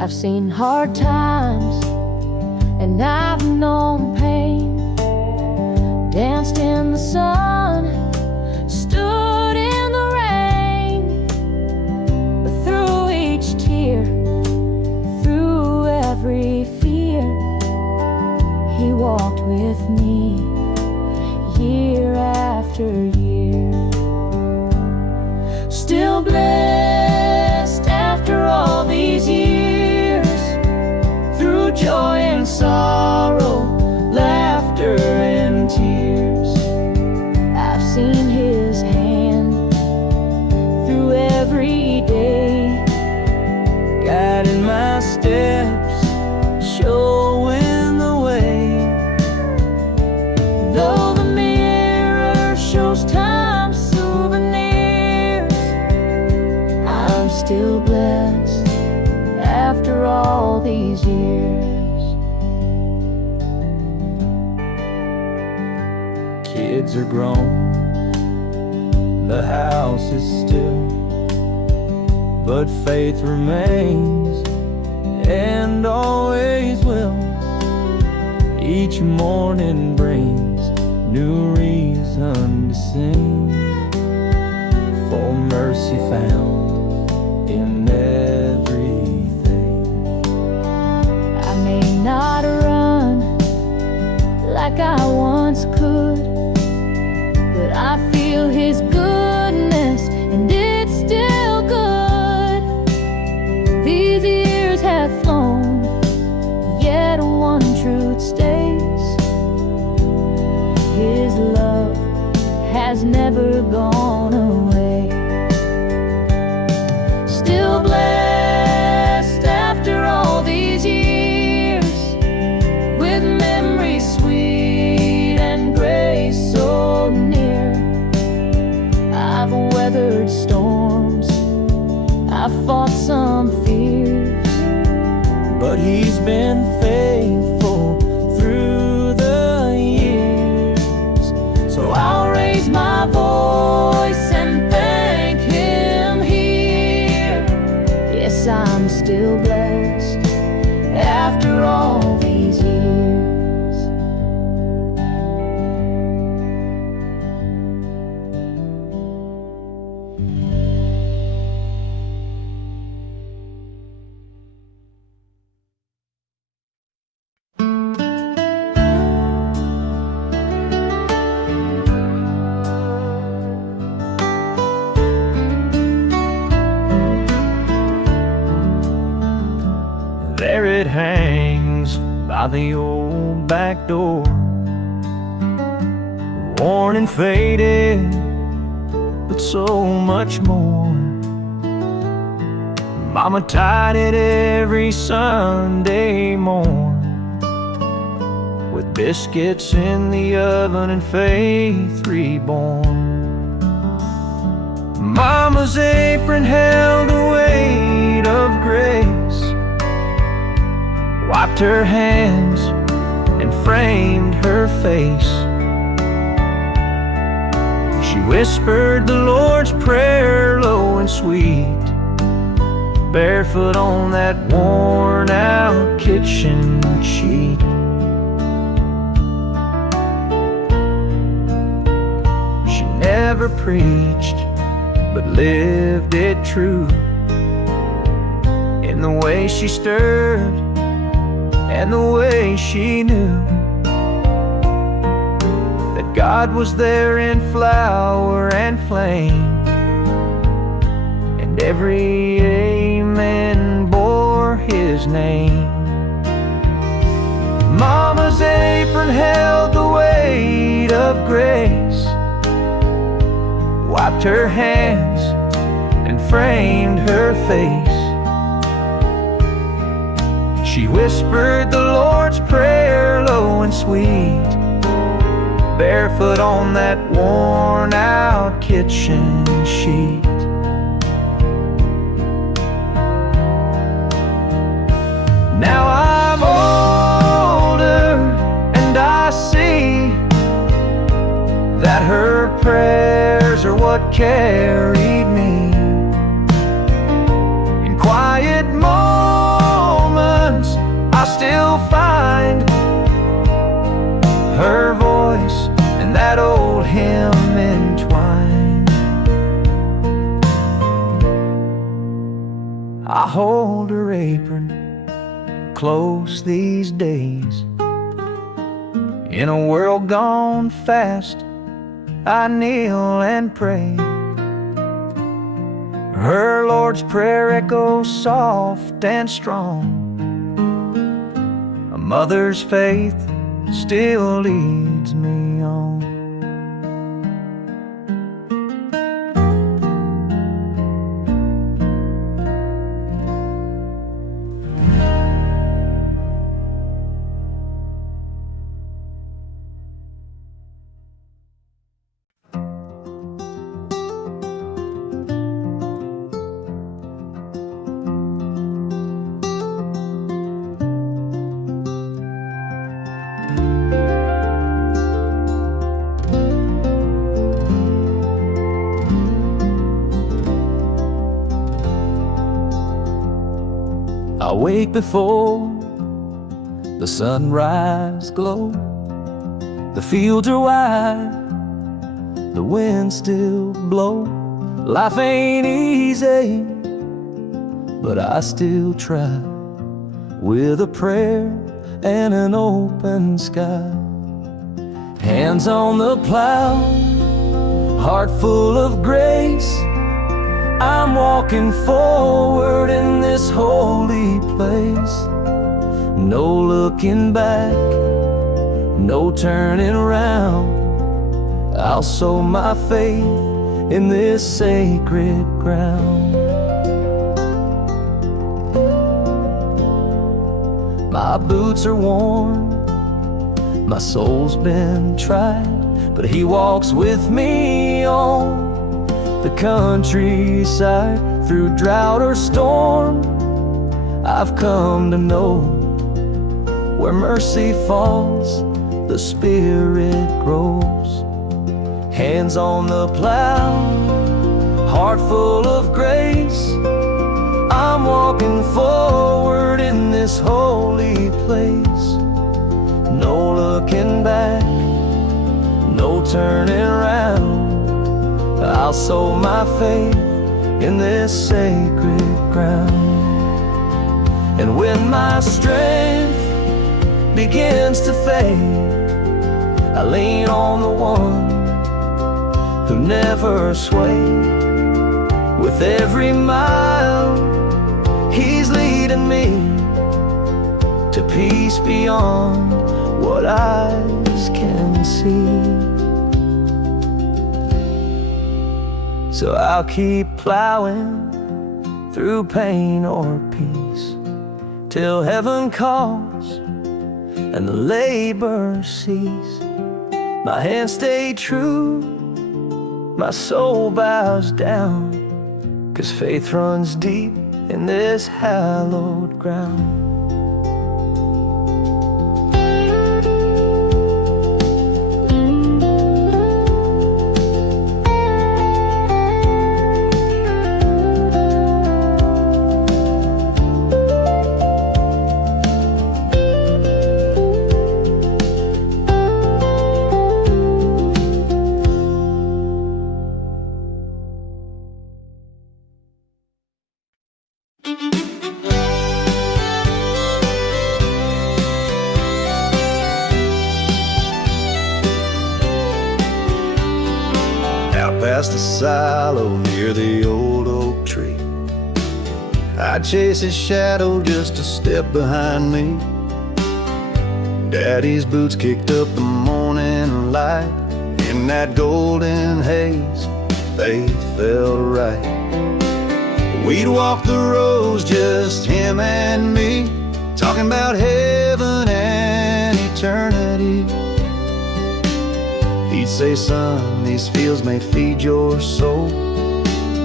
I've seen hard times and I've known pain, danced in the sun, stood in the rain, but through each tear, through every fear, He walked with me year after year. Still blessed after all these years, through joy and sorrow, laughter and tears. I've seen His hand through every day, guiding my steps, showing the way. Though the mirror shows time's souvenirs, I'm still blessed after all these years. Kids are grown, the house is still, but faith remains and always will. Each morning brings new reason to sing, for mercy found in everything. I may not run like I once could, but I feel His goodness and it's still good. These years have flown, yet one truth stays: His love has never gone away. Still blessed after all these years, with memories sweet and grace so near. I've weathered storms, I've fought some fears, But He's been faithful through the years. so I'll raise my voice and thank Him here. Yes, I'm still blessed after all these years. There it hangs by the old back door, worn and faded, but so much more. Mama tied it every Sunday morn, with biscuits in the oven and faith reborn. Mama's apron held a weight of grace, wiped her hands and framed her face. She whispered the Lord's Prayer low and sweet, barefoot on that worn-out kitchen sheet. She never preached, but lived it true, in the way she stirred and the way she knew that God was there in flower and flame, and every amen bore His name. Mama's apron held the weight of grace, wiped her hands and framed her face. She whispered the Lord's Prayer low and sweet, barefoot on that worn-out kitchen sheet. Now I'm older and I see that her prayers are what carried me. In quiet moments I still find her voice and that old hymn entwined. I hold her apron close these days. In a world gone fast, I kneel and pray. Her Lord's Prayer echoes soft and strong. A mother's faith still leads me on. I wake before the sunrise glow. The fields are wide, the wind still blow. Life ain't easy, but I still try, with a prayer and an open sky. Hands on the plow, heart full of grace. I'm walking forward in this holy place. No looking back, no turning around. I'll sow my faith in this sacred ground. My boots are worn, my soul's been tried, but He walks with me on the countryside. Through drought or storm, I've come to know where mercy falls, the Spirit grows. Hands on the plow, heart full of grace. I'm walking forward in this holy place. No looking back, no turning around. I'll sow my faith in this sacred ground. And when my strength begins to fade, I lean on the one who never swayed. With every mile, He's leading me to peace beyond what eyes can see. So I'll keep plowing through pain or peace, till heaven calls and the labor cease. My hands stay true, my soul bows down, 'cause faith runs deep in this hallowed ground. Past the silo near the old oak tree, I'd chase his shadow just a step behind me. Daddy's boots kicked up the morning light. In that golden haze, faith felt right. We'd walk the roads, just him and me, talking about heaven and eternity. He'd say, son, these fields may feed your soul,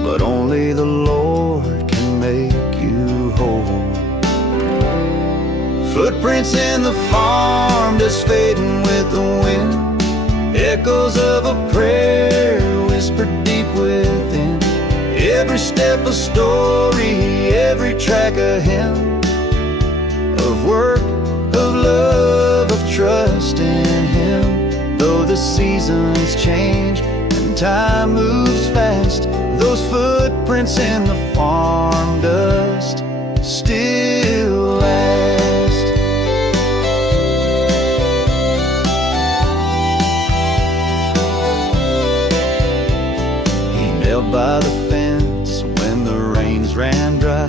but only the Lord can make you whole. Footprints in the farm just fading with the wind, echoes of a prayer whispered deep within. Every step a story, every track a hymn of work, of love, of trust in Him. Though the seasons change and time moves fast, those footprints in the farm dust still last. He knelt by the fence when the rains ran dry,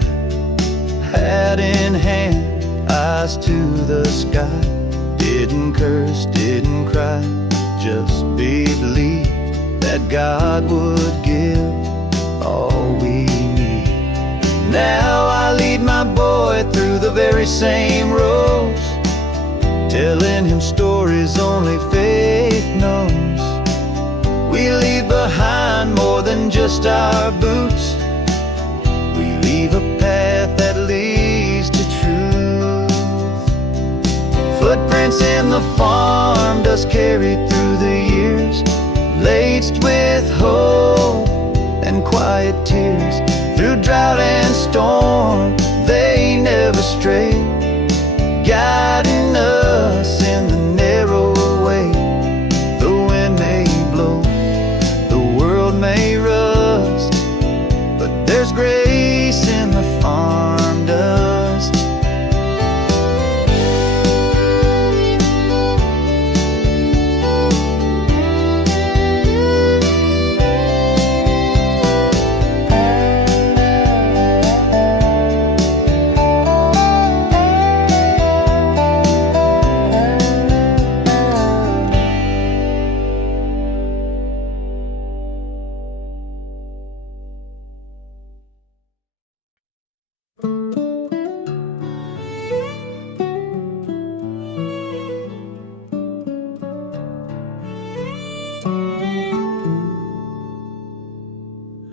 hat in hand, eyes to the sky. Didn't curse, didn't cry, just believed that God would give all we need. Now I lead my boy through the very same roads, telling him stories only faith knows. We leave behind more than just our boots. We leave a path that leads to truth. Footprints in the farm dust carried through the years, laced with hope and quiet tears. Through drought and storm, they never strayed, guiding us in the narrow way. The wind may blow, the world may rust, but there's grace in the farm dust.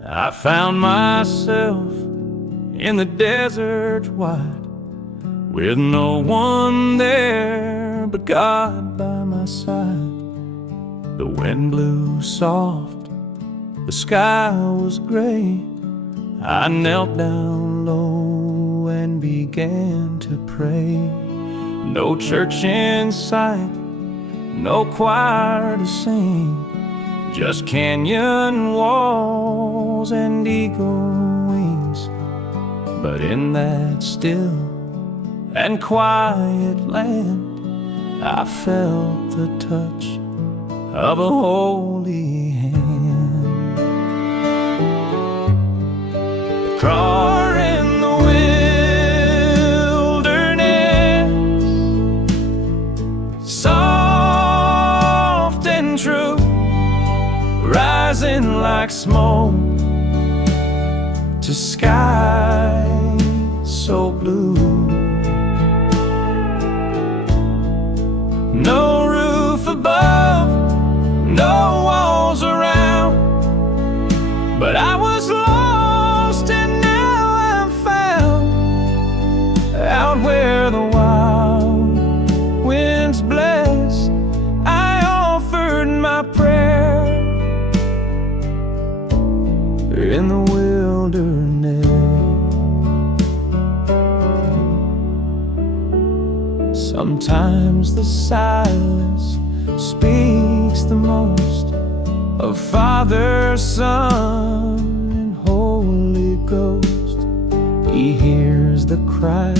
I found myself in the desert wide, with no one there but God by my side. The wind blew soft, the sky was gray. I knelt down low and began to pray. No church in sight, no choir to sing, just canyon walls and eagle wings. But in that still and quiet land, I felt the touch of a holy hand. The car in the wilderness, soft and true, rising like smoke to sky so blue. No roof above, no walls around, but I was lost and now I'm found out where the wild winds blessed. I offered my prayer in the wilderness. Sometimes the silence speaks the most of Father, Son, and Holy Ghost. He hears the cry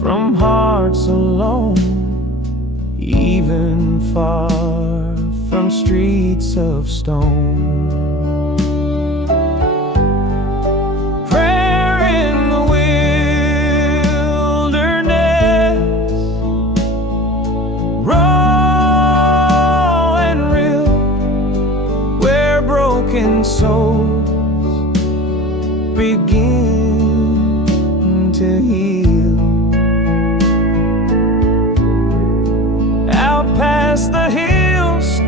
from hearts alone, even far from streets of stone. Souls begin to heal. Out past the hills,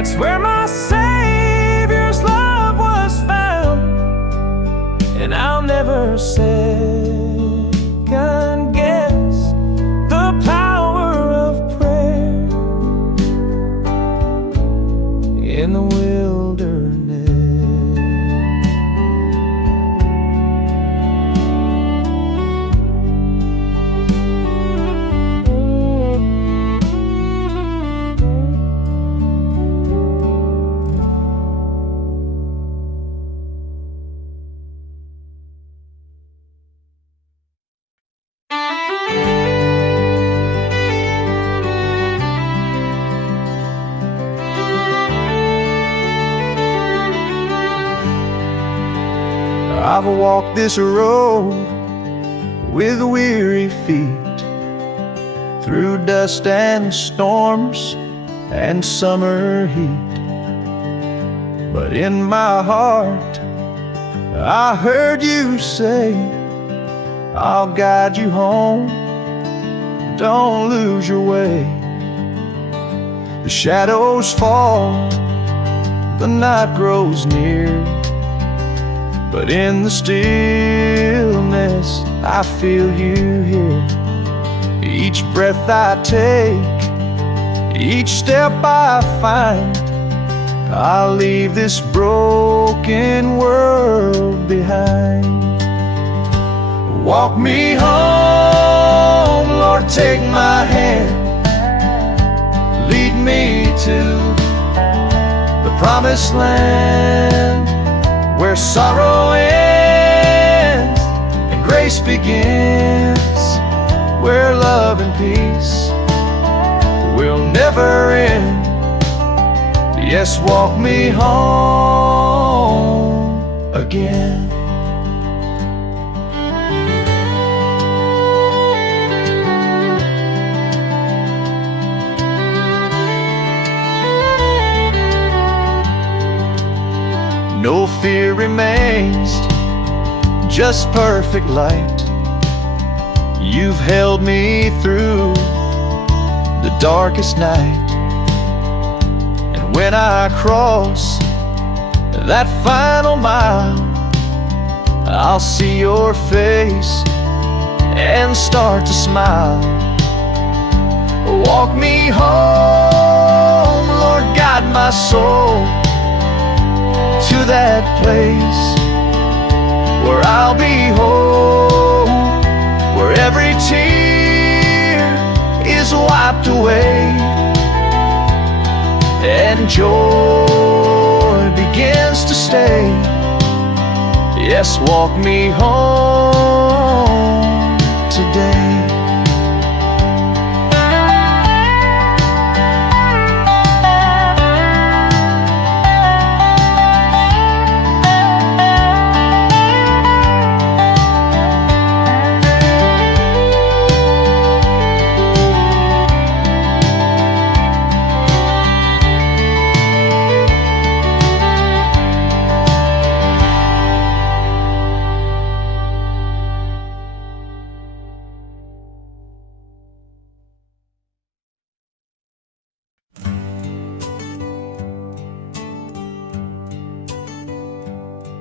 That's where my Savior's love was found, and I'll never second guess the power of prayer in the wilderness. I've walked this road with weary feet, through dust and storms and summer heat. But in my heart I heard you say, I'll guide you home, don't lose your way. The shadows fall, the night grows near, but in the stillness, I feel you here. Each breath I take, each step I find, I'll leave this broken world behind. Walk me home, Lord, take my hand, lead me to the promised land, where sorrow ends and grace begins, where love and peace will never end. Yes, walk me home again. No fear remains, just perfect light. You've held me through the darkest night. And when I cross that final mile, I'll see your face and start to smile. Walk me home, Lord, guide my soul to that place where I'll be whole, where every tear is wiped away and joy begins to stay. Yes, walk me home today.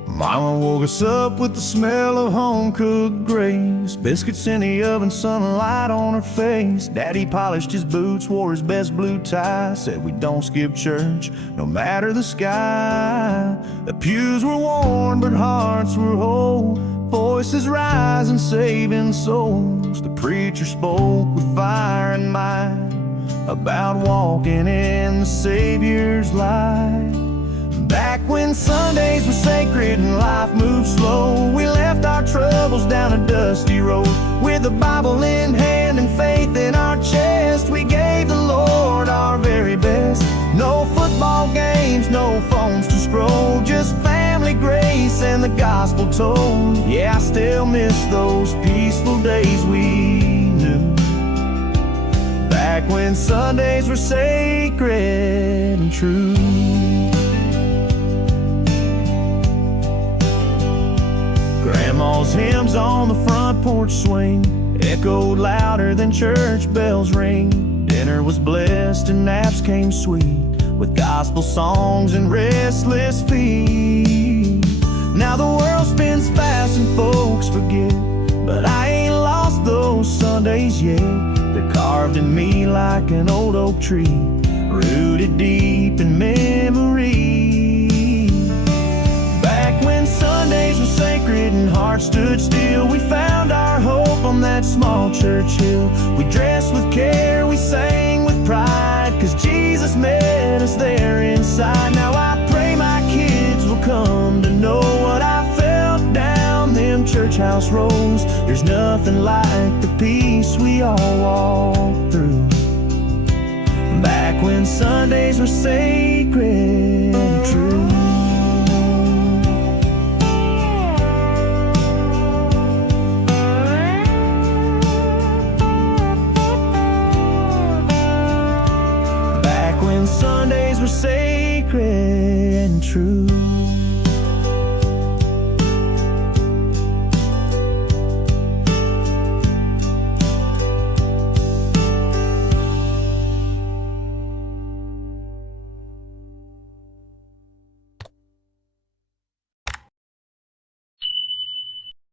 Mama woke us up with the smell of home-cooked grains, biscuits in the oven, sunlight on her face. Daddy polished his boots, wore his best blue tie, said we don't skip church, no matter the sky. The pews were worn, but hearts were whole, voices rising, saving souls. The preacher spoke with fire in mind about walking in the Savior's light. Back when Sundays were sacred and life moved slow, we left our troubles down a dusty road. With the Bible in hand and faith in our chest, we gave the Lord our very best. No football games, no phones to scroll, just family grace and the gospel told. Yeah, I still miss those peaceful days we knew, back when Sundays were sacred and true. Grandma's hymns on the front porch swing echoed louder than church bells ring. Dinner was blessed and naps came sweet. with gospel songs and restless feet. Now the world spins fast and folks forget, but I ain't lost those Sundays yet. They're carved in me like an old oak tree, rooted deep in memory. Back when Sundays were sacred and hearts stood still, we found our hope on that small church hill. We dressed with care, we sang with pride, 'cause Jesus met us there inside. Now I pray my kids will come to know what I felt down them church house roads. There's nothing like the peace we all walked through back when Sundays were sacred and true. Back when Sundays were sacred and true.